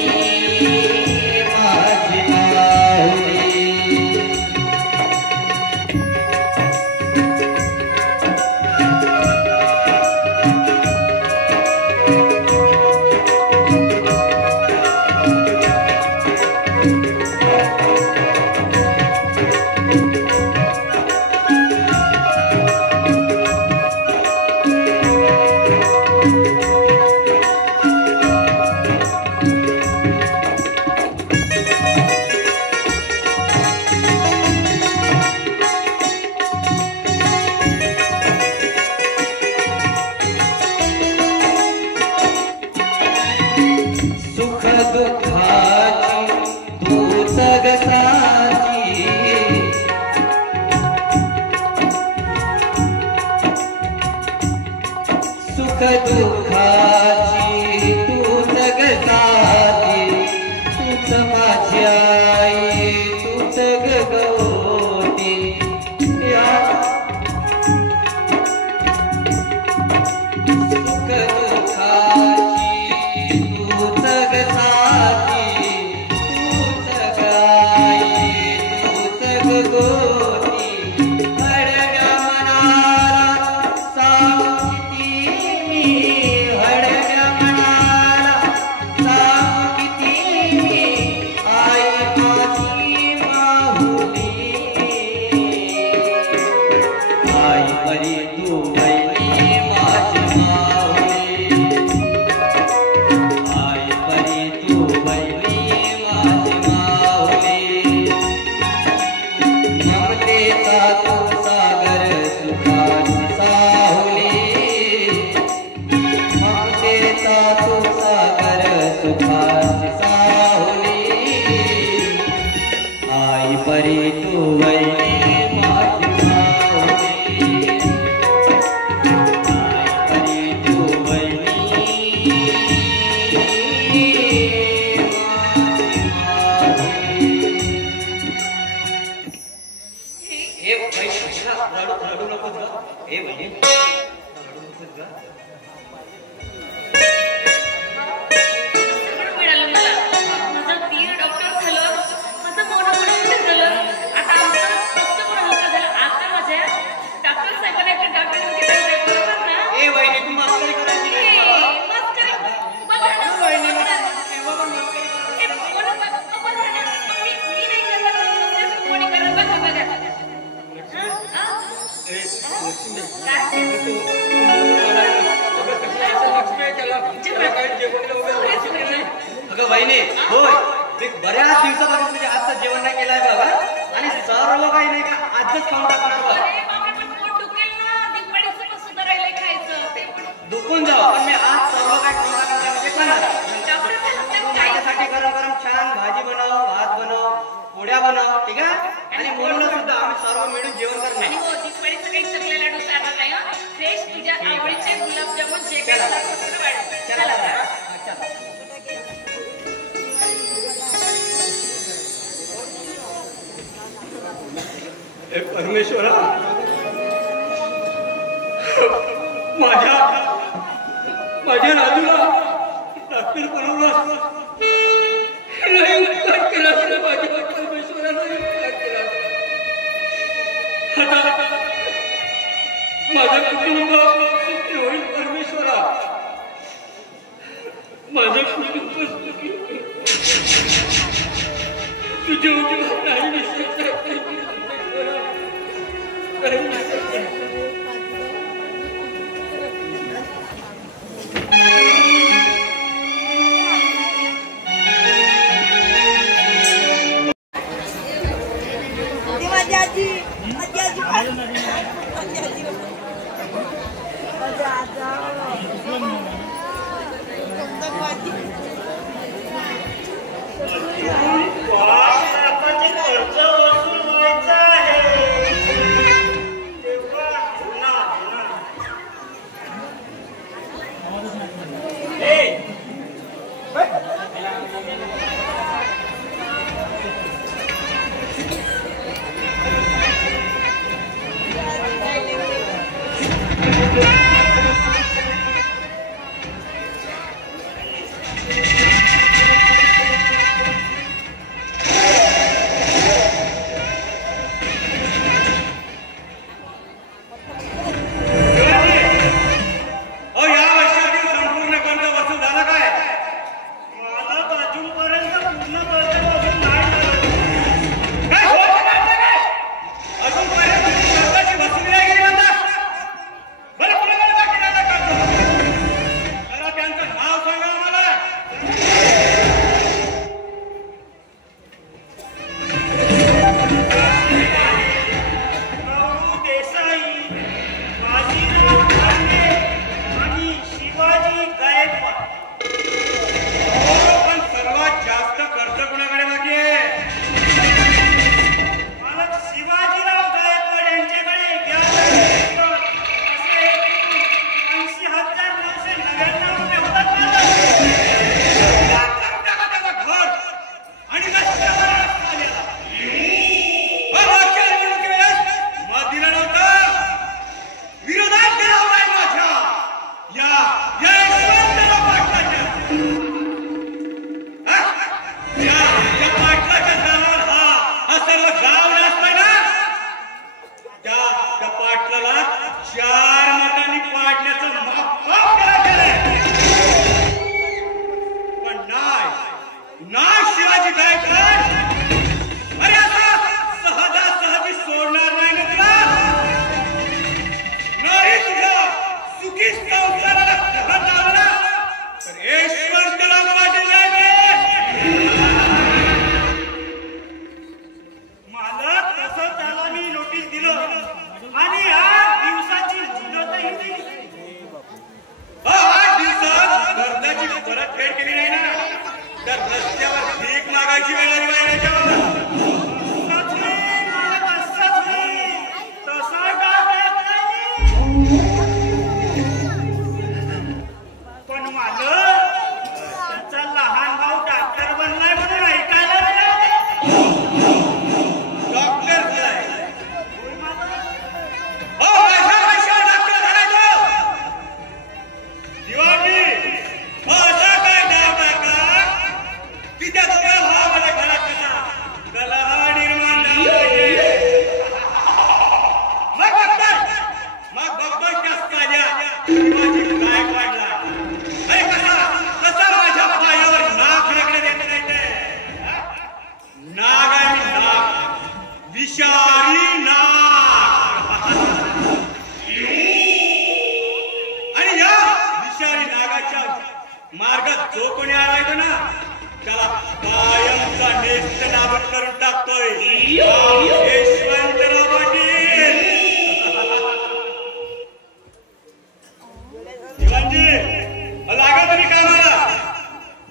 माझी माऊली. सुख दुःखाची तूच ग साथी, तूच माझी आई, तूच ग गवती. सुख दुःखाची तूच ग साथी, तूच ग आई, तूच ग गवती. हळव्या मनाला परी तू वैनी माझी माऊली. परी तू वैनी रडू नकोस ग. हे म्हणजे रडू नकोस ग. मिळालं मला. माझं वीर डॉक्टर झालं, माझं मोठं झालं. आता आमचं स्पष्ट पण हलका झालं. आता माझ्या डॉक्टर साहेबांना एक डॉक्टर बरोबर ना. ए वहिनी तू मस्करी करायची नाही. मस्करी बघा ना. वहिनी तेव्हा पण मस्करी ए, बोला बघा ना. मी नाही करणार. कोणी करत बघा बघा. अगं बहिणी होय, ते बऱ्याच दिवसापासून म्हणजे आजचं जेवण नाही केलंय बाबा, आणि सर्व काही नाही का आजच खाऊन टाकणार बा. दुखून जाऊ पण मी आज सर्व काय खाऊन टाकणार म्हणजे खाणार. माझ्यासाठी गरम गरम छान भाजी बनव, भात बनव, पोळ्या बनव, ठीक आहे. आणि म्हणूनच सुद्धा आम्ही सर्व मिळून जेवण करणार. फ्रेश तुझ्या आवडीचे गुलाबजामुन जे काही चला. परमेश्वरा, माझ्या राजूला डॉक्टर बनवलं नाही, उपकार केला माझ्या परमेश्वराने उपकार केला. आता माझं कुटुंब सुखी होईल परमेश्वरा, माझं कुटुंब सुखी होईल. तुझे उद्योग नाही विसरता परमेश्वरा, नाही विसरता. संसाराला लावला तर यशवंतराव पाटील नाही बे. मालक तसं त्याला मी नोटीस दिलं आणि 8 दिवसाची मुदतही दिली. 8 दिवसात कर्जाची परतफेड केली नाही ना तर रस्त्यावर भीक मागायची वेळ आली बाई याच्यावर. तसा टाकत नाही. पण मालक त्याचा लहान भाऊ डॉक्टर बनलाय म्हणून ऐकायला मिळाले. डॉक्टर झालाय. होय मालक. माझ्या पैशावर डॉक्टर झालाय तो. शिवाजी माझा काय नाव टाका की त्या दोघा भावाला घरात कसा कलह निर्माण झाला पाहिजे. मग बघतोय त्याच काल्या शिवाजी काय काढला. अरे कसा माझ्या पायावर नाक रगडत येत नाही ते. नाग आहे मी, नाग, विषारी नाग. आणि या विषारी नागाच्या मार्गात जो कोणी आलायतो ना त्याला कायमचा नेस्त नाबूद करून टाकतोय यशवंतराव पाटील. दिवाणजी लागा तुम्ही कामाला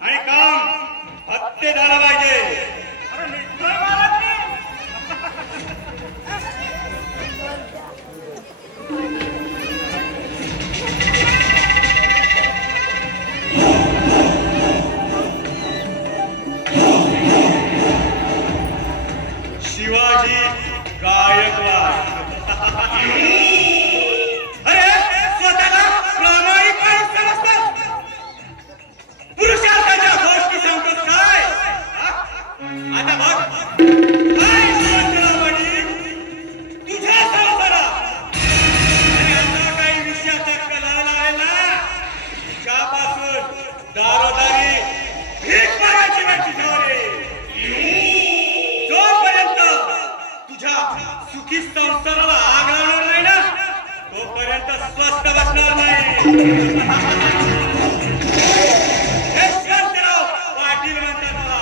आणि काम हत्ते झालं पाहिजे. अरे निघतोय मालक मी. शिवाजी गायकवाड. अरे स्वतःला प्रामाणिक माणूस समजतो. पुरुषार्थाच्या गोष्टी सांगतोस काय. आता बघ काय यशवंतराव पाटील तुझ्या संसारात आणि आता काही विषयाचा कलह लावेल ना त्यापासून दारोदारी भीक मागायची वेळ तुझ्यावर येईल. जोपर्यंत तुझ्या सुखी संसाराला आग लावणार नाही ना तोपर्यंत स्वस्थ बसणार नाही. यशवंतराव पाटील म्हणतात मला.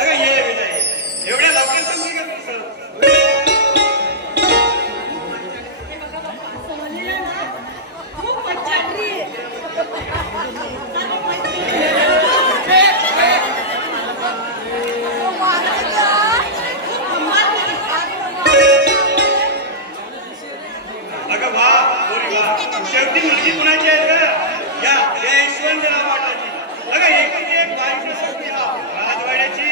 अगं ये विजय, एवढ्या लवकर समजी का तुझं. खूप मज्जा आली. अगं वा पोरी वा. शेवटी मुलगी कुणाची आहे का या यशवंतराव पाटलाची. अगं एकीची एक बारीक राजवाड्याची.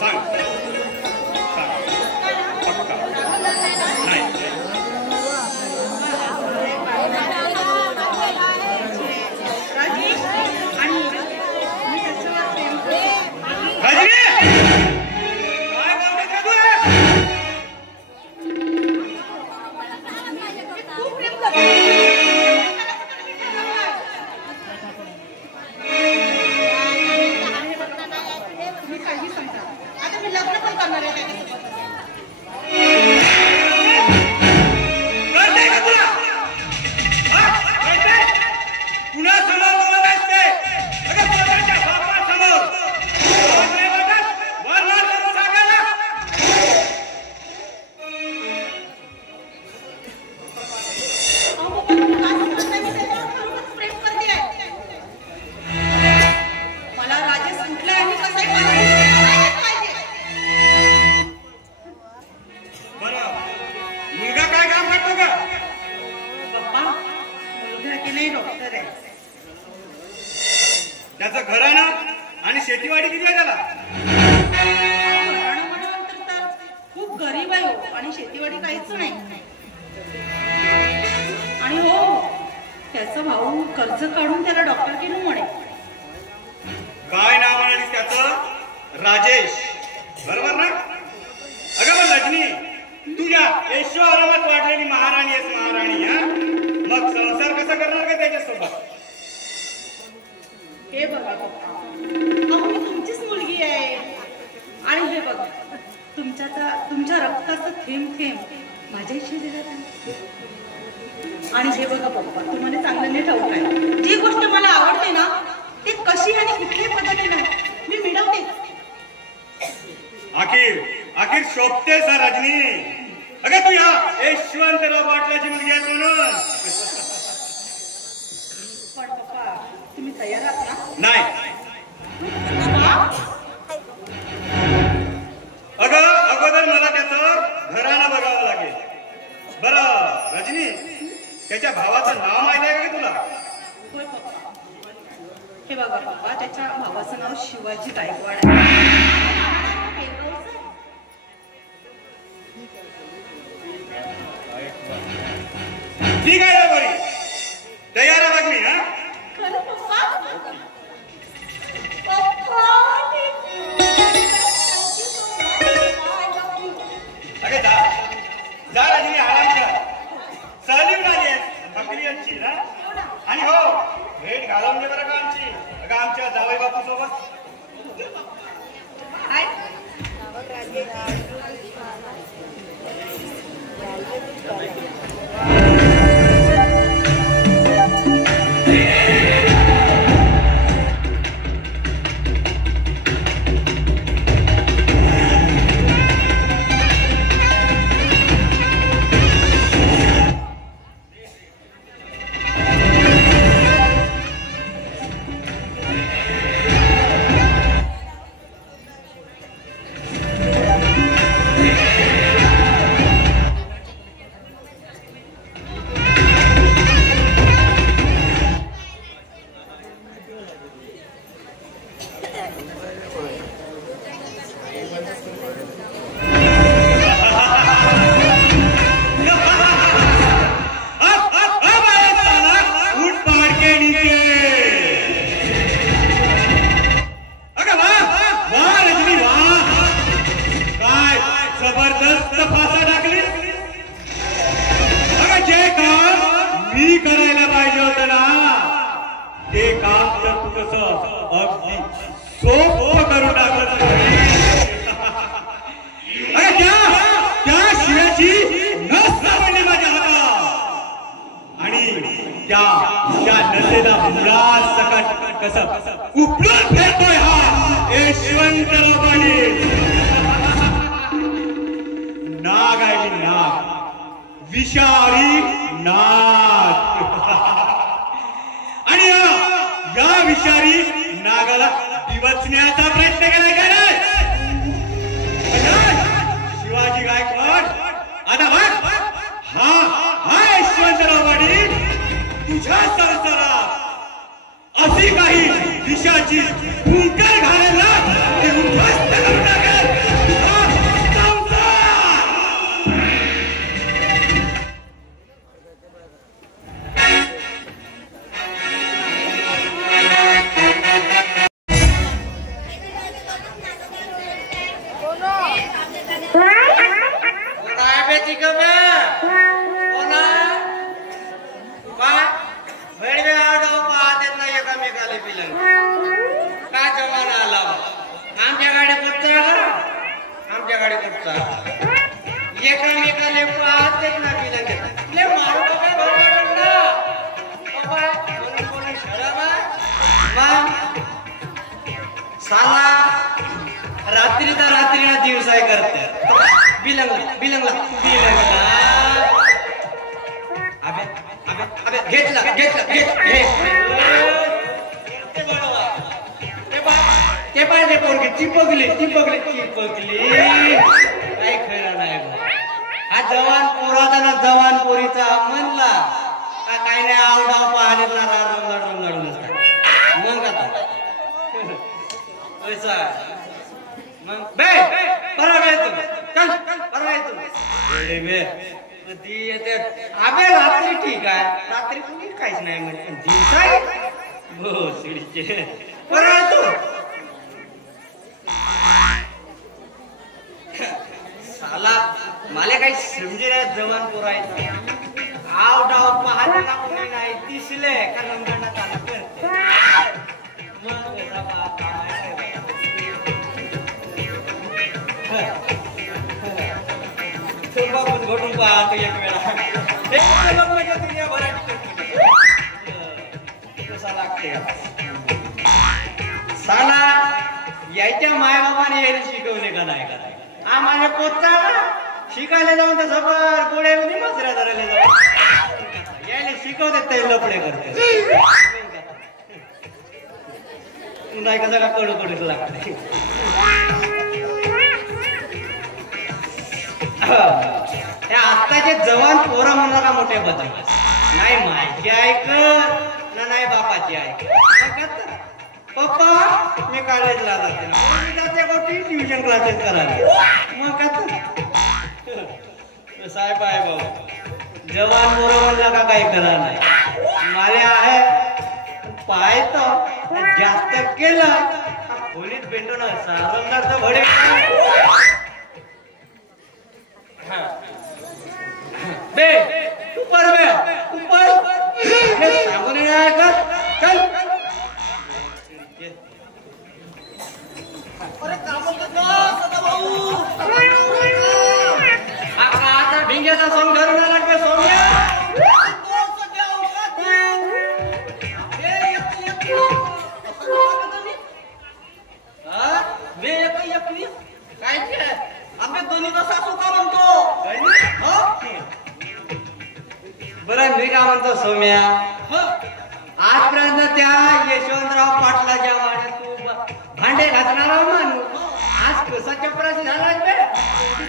सांग पक्का नाही. राजनी काय बोलते का तू रे. खूप प्रेम करते. मी काही सांगता आता मी लग्न पण करणार आहे त्याच्यासोबत. कळतंय का तुला. कळतंय कुणासमोर बोलत असते. अगं स्वतःच्या बापासमोर नाही वाटत वर करून सांगायला. अहो बाबा, तुम्ही काय सांगत नाही. मी त्याच्यावर खरोखरच प्रेम करते. मला राजेश कुठल्या आणि कसाही करायलाच पाहिजे. बरं मुलगा काय काम करतो का. पप्पा मुलगा की नाही डॉक्टर आहे. त्याचं घराणं आणि शेतीवाडी किती आहे त्याला. घराणं म्हणाल तर खूप गरीब आहे हो. आणि शेतीवाडी काहीच नाही. आणि हो त्याचा भाऊ कर्ज काढून त्याला डॉक्टर केलं म्हणे. काय नाव म्हणालीस त्याचं. राजेश बरोबर ना. अगं पण रजनी ऐश्वर्यात वाढलेली महाराणी आहेस महाराणी. हा मग संसार कसा करणार का त्याच्यासोबत? हे बघा अहो मी तुमचीच मुलगी आहे. आणि हे बघा तुमच्या रक्ताचं थेंब थेंब माझ्या शरीरात आहे. आणि हे बघा पप्पा तुम्हाला चांगलं नाही ठाऊक आहे जी गोष्ट मला आवडते ना ती कशी आणि कुठल्याही पद्धतीने मी मिळवते. आखिर शोभतेस हा रजनी. अगं तू या यशवंतराव पाटलाची मुलगी आहेस म्हणून. पण पप्पा तुम्ही तयार आहात ना? नाही. अगं अगोदर मला त्याचं घराणं बघावं लागेल. बरं रजनी त्याच्या भावाचं नाव माहिती आहे का तुला? होय पप्पा. हे बघा पप्पा त्याच्या भावाचं नाव शिवाजी गायकवाड आहे. ठीक आहे बरी तयार आहे बघ मी. हा खरं पप्पा? अगे जा रजनी आराम कर. सहली उडाली बकरी यांची ना. आणि हो भेट घालवून दे बरं का आमची. अगं आमच्या जावई बापू सोबत. विषारी नाग. आणि या विषारी नागाला दिवसण्याचा प्रयत्न केलाय का नाही? शिवाजी गायकवाड आता बघ हा यशवंतराव पाटील तुझ्या संसारात अशी काही विषाची फुंकर घालायला ते उद्ध्वस्त करून टाकेल. चिपकली काय खरं नाही. हा जवान पोराचा ना जवान पोरीचा म्हणला का काय नाही आवडाव पाहण्यातला रंगाड नसता. मग आता पैसा मग बे परवा येतो चल परवा येतो ती येते. अबे रात्री ठीक आहे रात्री कुणी काहीच नाही म्हणजे दिवसा हो शिडीचे परवा येतो. साला मला काही समजेल जवान पोरायचं आव डाव पाहताना कोणी नाही दिसले का रंगणा चालू करते मग बाबा काय पण घडून पाहतो एक वेळा तुझ्या भराट कसा लागते साला यायच्या मायबाबाने यायला शिकवले का नाही का आम्हाला पोचाला शिकायला जाऊन तर सफर पुढे मसऱ्या धरायला जाऊ यायला शिकवतात ते लपडे करते नाही कसं का कडू कडूच लागते त्या आत्ताचे जवान पोरं म्हणला का मोठे बदल नाही माझी ऐकत ना नाही बापाची ऐकत पप्पा मी कॉलेजला जाते मी जाते गोष्टी ट्युशन क्लासेस करायला मग साहेब आहे बाबा जवान पोरं म्हणला का काही करा नाही मला आहे पाहतो जास्त केलं खोलीत भेटू ना सारंगाचं भडे बे ऊपर बे ऊपर सांगून नाही का चल अरे काम भाऊ आता भिंग्याचा सॉंग धरून आला का सोम्या बरं मी का म्हणतो सोम्या आजपर्यंत त्या यशवंतराव पाटलाच्या वाड्यात तू भांडे घातणारा माणूस आज कसा चपराशी झाला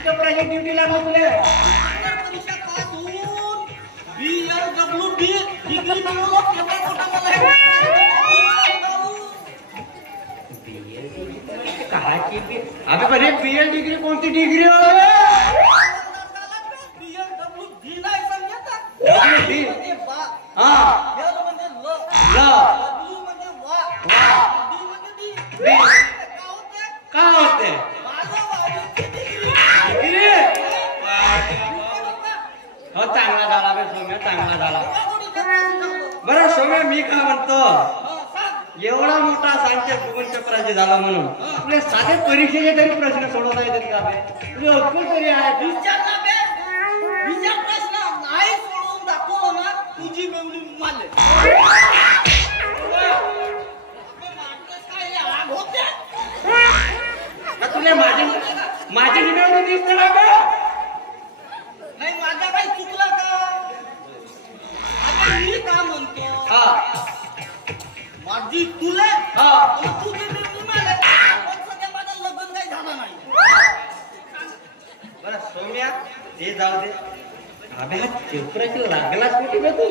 चपराची ड्युटीला बसले अबे पण बीएल डिग्री कोणती डिग्री का होते हो चांगला झाला बे सोम्या चांगला झाला बरं सोम्या मी का म्हणतो एवढा मोठा सांगते फुगून चक्राचे झाला म्हणून तुला साधे परीक्षेचे तरी प्रश्न सोडवता येतात का बे तुझे अक्कल तरी आहे नाही सोडवून दाखवलं ना तुझी मेवणी माले तुला माझी निवडणी दिसते ना बे नाही माझा काही चुकला का आता मी का म्हणतो माझी तुला तुझी मेवणी माले सध्या माझं लग्न काही झालं नाही बरं सोम्या ते जाऊ दे अबे हा चित्राची लागलाच कुठे बे तू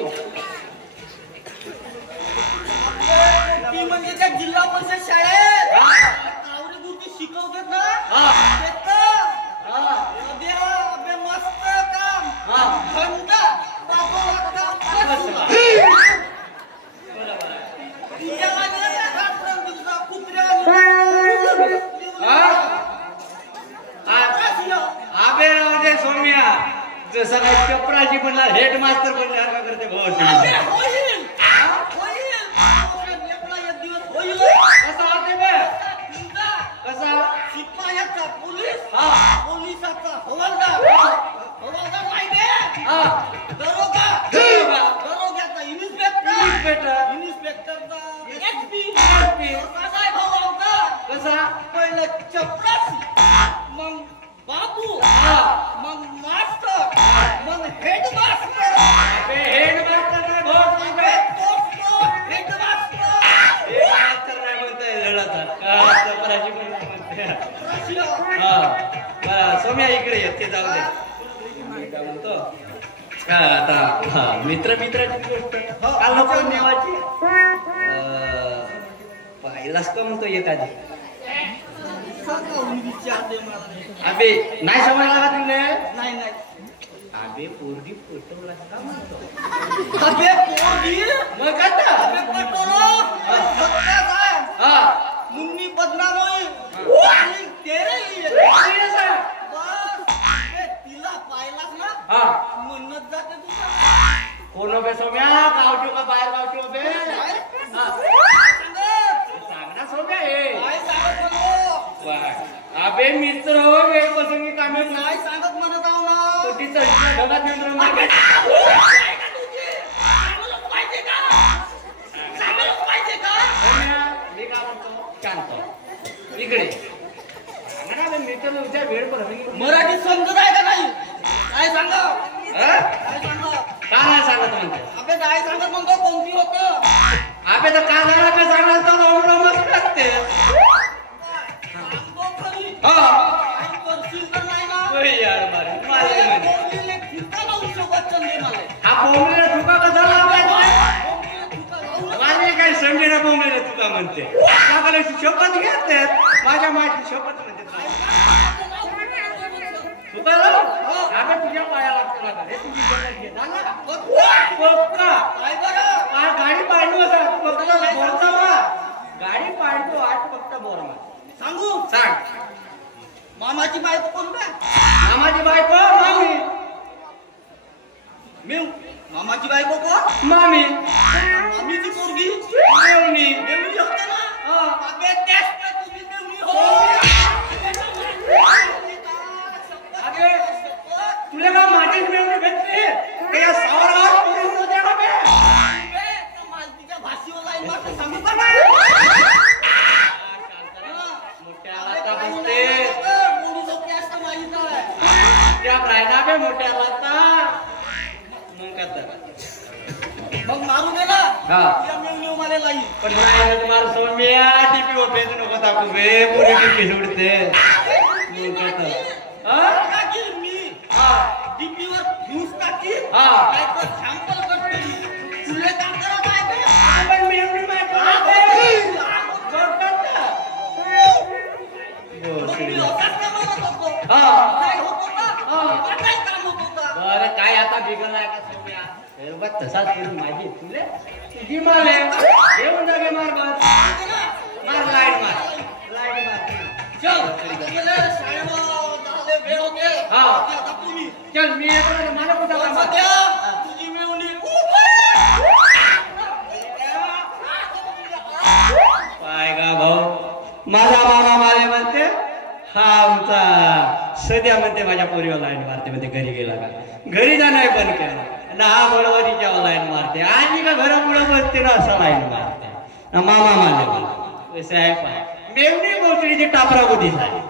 ती म्हणजे त्या जिल्हा परिषद शाळेत कावरी गुरुजी शिकवतात ना अबे मस्त काम थंड अबे राहू दे सोम्या जसं काय चपराची म्हणला हेडमास्टर बनल्यावर का करते भाऊ कसा होते बे कसा शिपायाचा पोलीस पोलिसाचा हवालदार हवालदार नाही बे दरोग्याचा इन्स्पेक्टर इन्स्पेक्टरचा एसपी कसा भाऊ आमचा कसा पहिलं चपरासी मग बाबू मग मास्टर मग हेडमास्टर हेडमास्टर नाही भाऊ हेडमास्टर नाही म्हणताय लढा का चपराची सोम्या इकडे येत ते जाऊ दे मी काय म्हणतो आता मित्र मित्राची गोष्ट काल आपण नेवाची पाहिलास का म्हणतो एखादी अबे नाही समजला का तुला नाही नाही अबे पोरगी पटवला का म्हणतो अबे पोरगी मग आता अबे पटवलो सत्ता काय मुन्नी बदनाम होईल आणि तेरे लिए बस बस तिला हा म्हणत जाते तुझं कोण उभे सोम्या गावठी का बाहेर गावठी उभे हा. सांग ना सोम्या हे काय सांगत म्हणतो अबे मित्र वेळ प्रसंगी कामे काय सांगत म्हणत आहो ना कोटीचा ढगात नियंत्रण मागे मी काय म्हणतो शांत इकडे मित्र उद्या वेळ प्रसंगी मराठी समजत आहे का नाही काय सांगा हा? काय सांगा का नाही सांगत म्हणते अबे काय सांगत म्हणतो कोणती होत अबे तर का झाला का सांगत तर रोमच लागते सांगतो खरी हा काय करशील तर नाही ना होय यार मारे मारे म्हणे. बोललेले ठिकाण लावू शकत चंदे मला हा बोंबलेला तुका कसा लावला बोललेले ठिकाण लावू माझे काय संडेला बोंबलेला तुका म्हणते काकाला शपथ घेतात माझ्या माझी शपथ म्हणते तुका लाव अबे तुझ्या पाया लागतो ना रे तुझी शपथ घे जा ना पक्का काय बरं काय गाडी पाडू असा फक्त बोलता बा गाडी पाडतो आठ फक्त बोरमा सांगू सांग मामाची बायको कोणता मामाची बायको मामी मी मामाची बायको कोण मामी मामीची पोरगी मेवणी मेवणी होते ना हा. अबे त्याच ना तुम्ही मेवणी हो अगे तुला का माझीच मेवणी भेटली ते या सावरावर पोरून होते ना बे मालतीच्या भाषेवर लाईन मारते सांगू का मोठ्याला का बसते पोलीस होते असं माहित आहे त्या राहिला बे मोठ्याला आता मग का मग मारू दे ना हा. या मेवणी मला लाईन पण नाही तुम्हाला सोम्या टीपी ओपेच नको टाकू बे पुढे टीपी सोडते टाकी मी डीपीवर न्यूज टाकी हा. काय तर सॅम्पल करते तुले काम करत आहे बे. पण मेवणी बायको मी होताच का म्हणत होतो हा. काय होत होता हा. काय काम होत होता बरं काय आता बिघडलाय का सोम्या हे बघ तसाच करून माझी तुले तुझी माल आहे येऊन जागे मार मार लाईट मार चल आता गेले शाळेवर झाले वेळ होते हा. आता तुम्ही चल मी येतो ना, मला कुठं काम आहे? सध्या तुझी मेवणी काय गा भाऊ माझा मामा माले म्हणते हा आमचा सध्या म्हणते माझ्या पोरीवर लाईन मारते म्हणते घरी गेला का घरी जा नाही पण केला ना हा बळवतीच्या लाईन मारते आणि का घरापुढं बसते ना असं लाईन मारते ना मामा माले मला साहेब मेवणी बोचडीची टापरा बुद्धीच आहे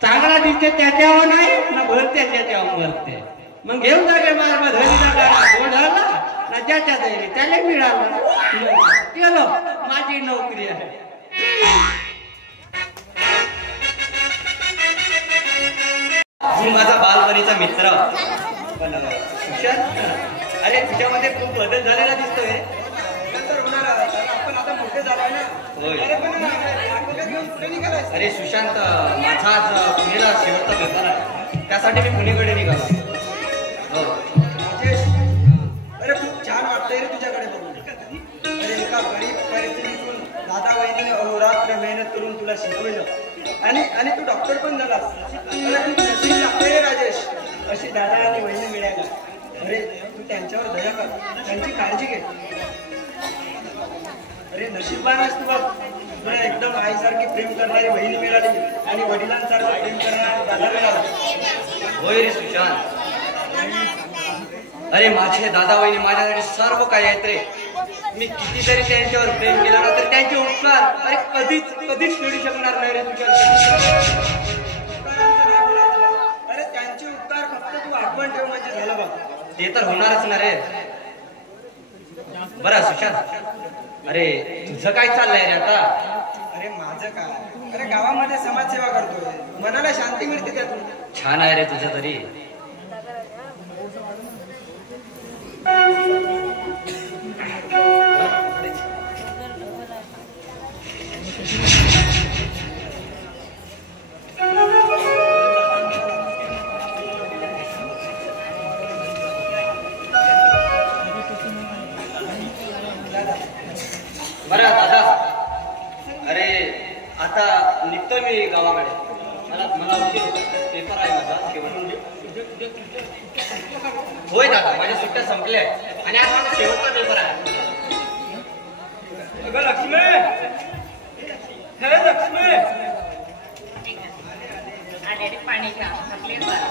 चांगला दिसते त्याच्यावर नाही ना भरते त्याच्यावर भरते मग घेऊन जागे मार मग धरी जागा गोड झाला ना ज्याच्या जाईल त्याला मिळालं गेलो माझी नोकरी आहे मी माझा बालपणीचा मित्र पण शिक्षण अरे तुझ्यामध्ये खूप बदल झालेला दिसतोय आपण आता मोठे झालोय ना होय अरे सुशांत माझा आज पुणेला शेवटचा पेपर आहे त्यासाठी मी पुणेकडे निघालो हो अरे खूप छान वाटतंय रे तुझ्याकडे बघून अरे एका गरीब परिस्थितीतून दादा वहिनीने अहोरात्र मेहनत करून तुला शिकवलं आणि तू डॉक्टर पण झालास अरे तू नशीब लागतोय रे राजेश अशी दादा आणि वहिनी मिळायला अरे तू त्यांच्यावर दया कर त्यांची काळजी घे अरे नशीबवान आहेस तू बघ तुला एकदम आईसारखी प्रेम करणारी बहिणी मिळाली आणि वडिलांसारखं प्रेम करणारा दादा मिळाला होय रे सुशांत अरे माझे दादा वहिनी माझ्यासाठी सर्व काही आहेत रे मी कितीतरी त्यांच्यावर प्रेम केलं ना तर त्यांचे उपकार अरे कधीच फेडू शकणार नाही रे तुझ्या अरे त्यांचे उपकार फक्त तू आठवण ठेव म्हणजे झालं बघ ते तर होणारच ना रे बरं सुशांत अरे तुझं काय चाललंय रे आता अरे माझं काय अरे गावामध्ये समाजसेवा करतोय मनाला शांती मिळते त्यातून छान आहे रे तुझं तरी बरं दादा अरे आता निघतोय मी गावाकडे मला उशीर होतो पेपर आहे माझा शेवट होय दादा, माझ्या सुट्ट्या संपल्या आहेत आणि आज माझा शेवटचा पेपर आहे. अगं लक्ष्मी, हे लक्ष्मी, आलेले पाणी घ्या, थकले बरं.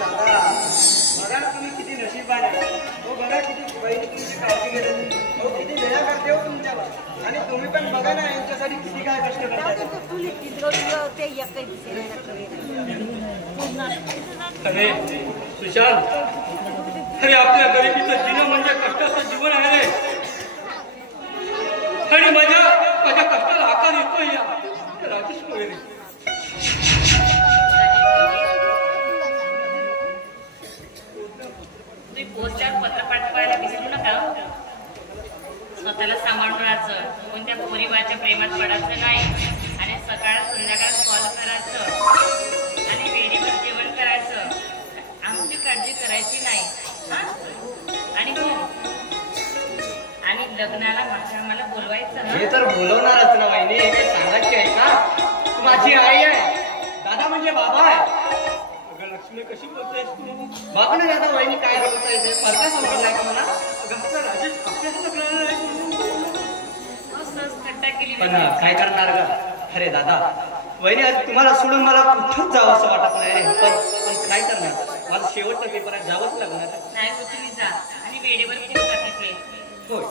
दादा बघा ना तुम्ही किती नशीबवान आहे. हो बघा किती बहिणी तुमची काळजी घेते. हो किती दया करते हो तुमच्यावर. आणि तुम्ही पण बघा ना यांच्यासाठी किती काय कष्ट करतात. अरे सुशांत, अरे आपल्या गरिबीचं जीवन म्हणजे कष्टाचं जीवन आहे रे. आणि माझ्या कष्टाला आकार येतोय या राजेश वगैरे. तुम्ही पोस्टवर पत्र पाठवायला विसरू नका. स्वतःला सांभाळून राहायचं, कोणत्या पोरीबाच्या प्रेमात पडायचं नाही आणि सकाळ संध्याकाळ कॉल करायचं आणि वेळेवर जेवण करायचं. आमची काळजी करायची नाही हा. आणि हो, आणि लग्नाला आम्हाला बोलवायचं ना. हे तर बोलवणारच ना वहिनी, काही सांगायची आहे का? तू माझी आई आहे, दादा म्हणजे बाबा आहे. अगं लक्ष्मी कशी बोलतेस तू? बाबा ना दादा वहिनी काय बोलताय ते फरक समजलाय का मला? घरचा राजेश आपल्याच लग्नाला नाही. सहज थट्टा केली. पण काय करणार ग? अरे दादा वहिनी, आज तुम्हाला सोडून मला कुठंच जावं असं वाटत नाही रे. पण काय करणार, माझा शेवटचा पेपर आहे, जावंच लागणार आहे. नाही हो, तुम्ही जा आणि वेळेवर घेऊन जा तिथे. होय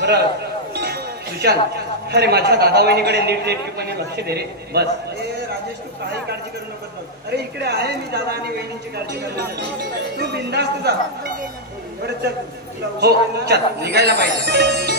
बरं सुशांत, अरे माझ्या दादा वहिनीकडे नीटनेटकेपणे लक्ष दे रे बस. अरे राजेश तू काही काळजी करू नकोस बघ. अरे इकडे आहे मी दादा आणि वहिनीची काळजी करण्यासाठी. तू बिंदास्त जा. बरं चल. हो चल, निघायला पाहिजे.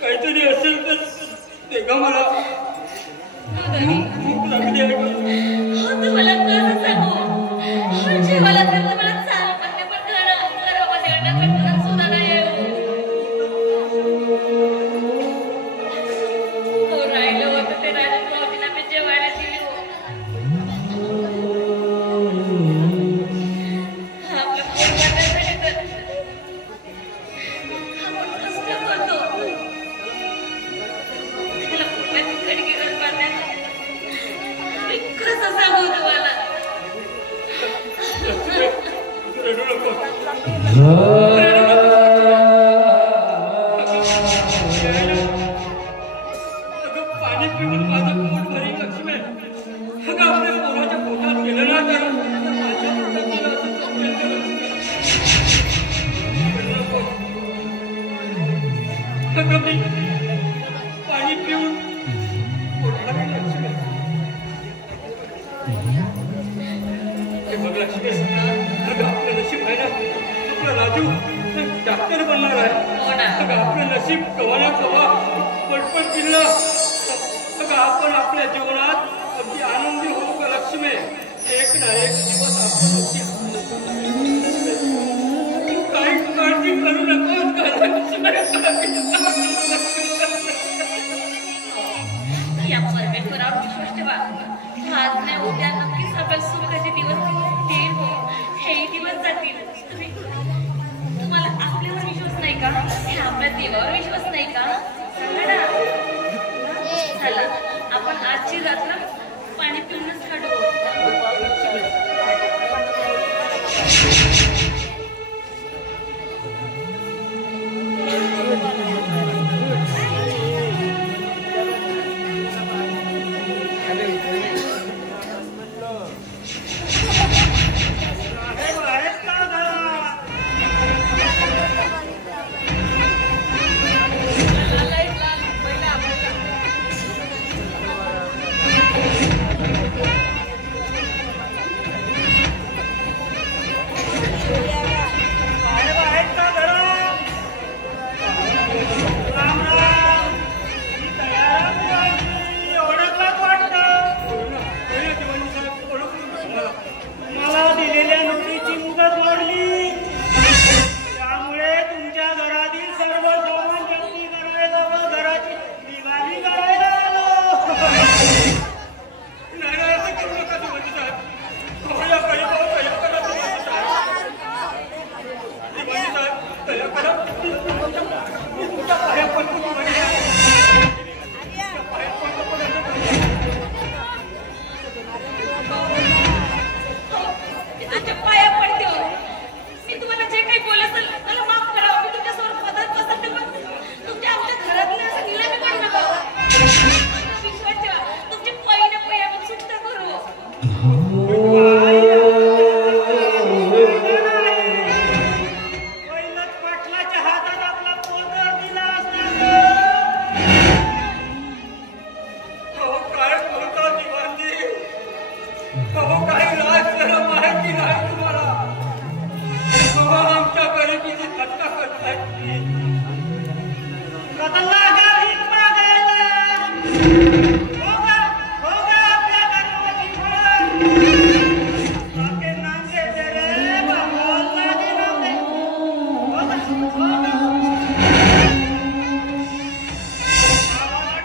काहीतरी असेल तर ते का मला भूक लागली आहे. तुम्हाला कसं सांगू, जेवायला तर तुम्हाला चालू पण घरामध्ये अंडा सुद्धा नाही आहे. हो राहिलं होतं ते राहिलं भाऊजींना मी जेवायला दिली. आपलं पोट भरण्यासाठी तर आपण कष्ट करतो. त्याला कुठल्या ठिकाणी गरज पडण्यासाठी मी कसं सांगू तुम्हाला. रडू नको. अगं पाणी पिऊन माझं पोट भरी लक्ष्मी. अगं आपल्या पोराच्या पोटात गेलं ना तर माझ्या पोटात गेलं असं समजेल का लक्ष्मी? अगं मी पाणी पिऊन पोट भरी लक्ष्मी. हे बघ लक्ष्मी, अगं आपलं नशीब आहे ना, आपला राजू डॉक्टर बनणार आहे. हो ना. अगं आपलं नशीब कवा ना कवा पटपट दिलं. अगं आपण आपल्या जीवनात अगदी आनंदी होऊ का लक्ष्मी. एक ना एक दिवस आपलं नशीब. तू काही काळजी करू नकोस का लक्ष्मी. या परमेश्वरावर विश्वास ठेवा. आज नाही उद्या नक्कीच आपल्या सुखाचे दिवस येईल. हो, हेही दिवस जातील. तुम्हाला आपल्यावर विश्वास नाही का? हे आपल्या देवावर विश्वास नाही का? सांगा ना. चला आपण आजची रात्र पाणी पिऊनच काढू. दया करा मी तुमच्या पाया पडतो तुझ्या पाया पडतो तुमच्या पाया पडते हो. मी तुम्हाला जे काही बोलत असेल मला माफ करा. मी तुमच्यासमोर पदार्थ बसते पण तुमच्या आमच्या घरातले असं निलंबी करू नका. विश्वास ठेवा. तुमची पहिल्या पहिल्यावर सुट्टा करू. पहिलाच पाटलाच्या हातात आपला पोदर दिला असता. काय बोलता दिवाणजी? काही राजकारण माहिती नाही तुम्हाला. आमच्या गरिबीची थट्टा करताय.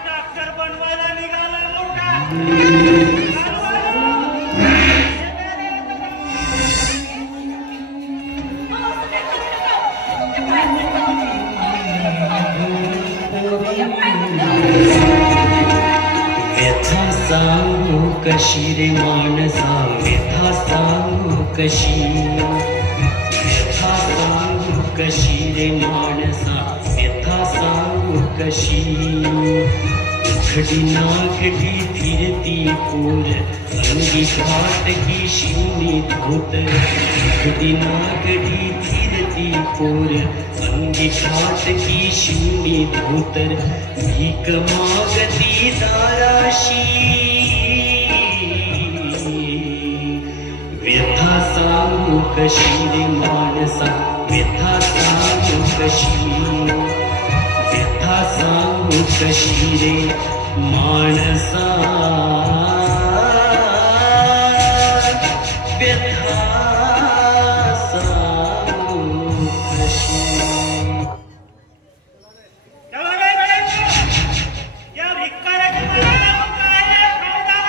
डॉक्टर बनवायला निघाला मोठा. व्यथा सांगू कशी रे मानसा व्यथा सांगू कशी व्यथा सांगू कशी रे मानसा व्यथा सांगू कशी उघडी नागडी फिरती पोर अंगी फाटकी शिवणी धोत उघडी नागडी फिरती पोर अंगी फाटकी शिवणी धोतर भीक मागती दाराशी व्यथा सांगू कशी रे मानसा व्यथा सांगू कशी व्यथा सांगू कशी रे मानसा व्यथा सांगू कशी. या भिकाऱ्याच्या मनाला काय फायदा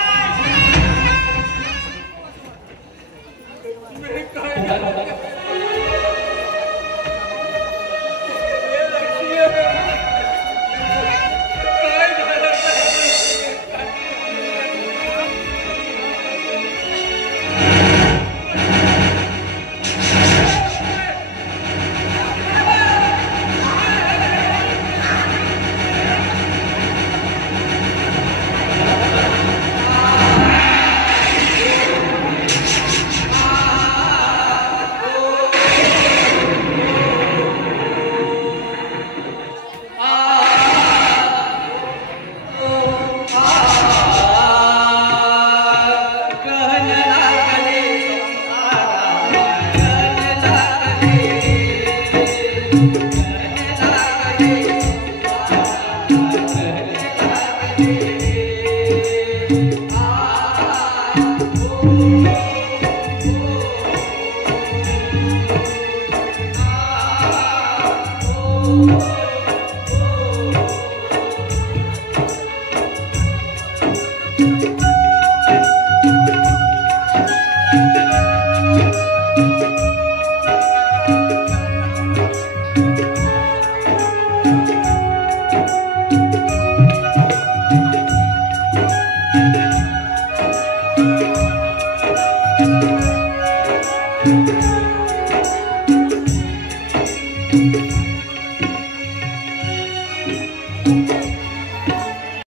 Thank you.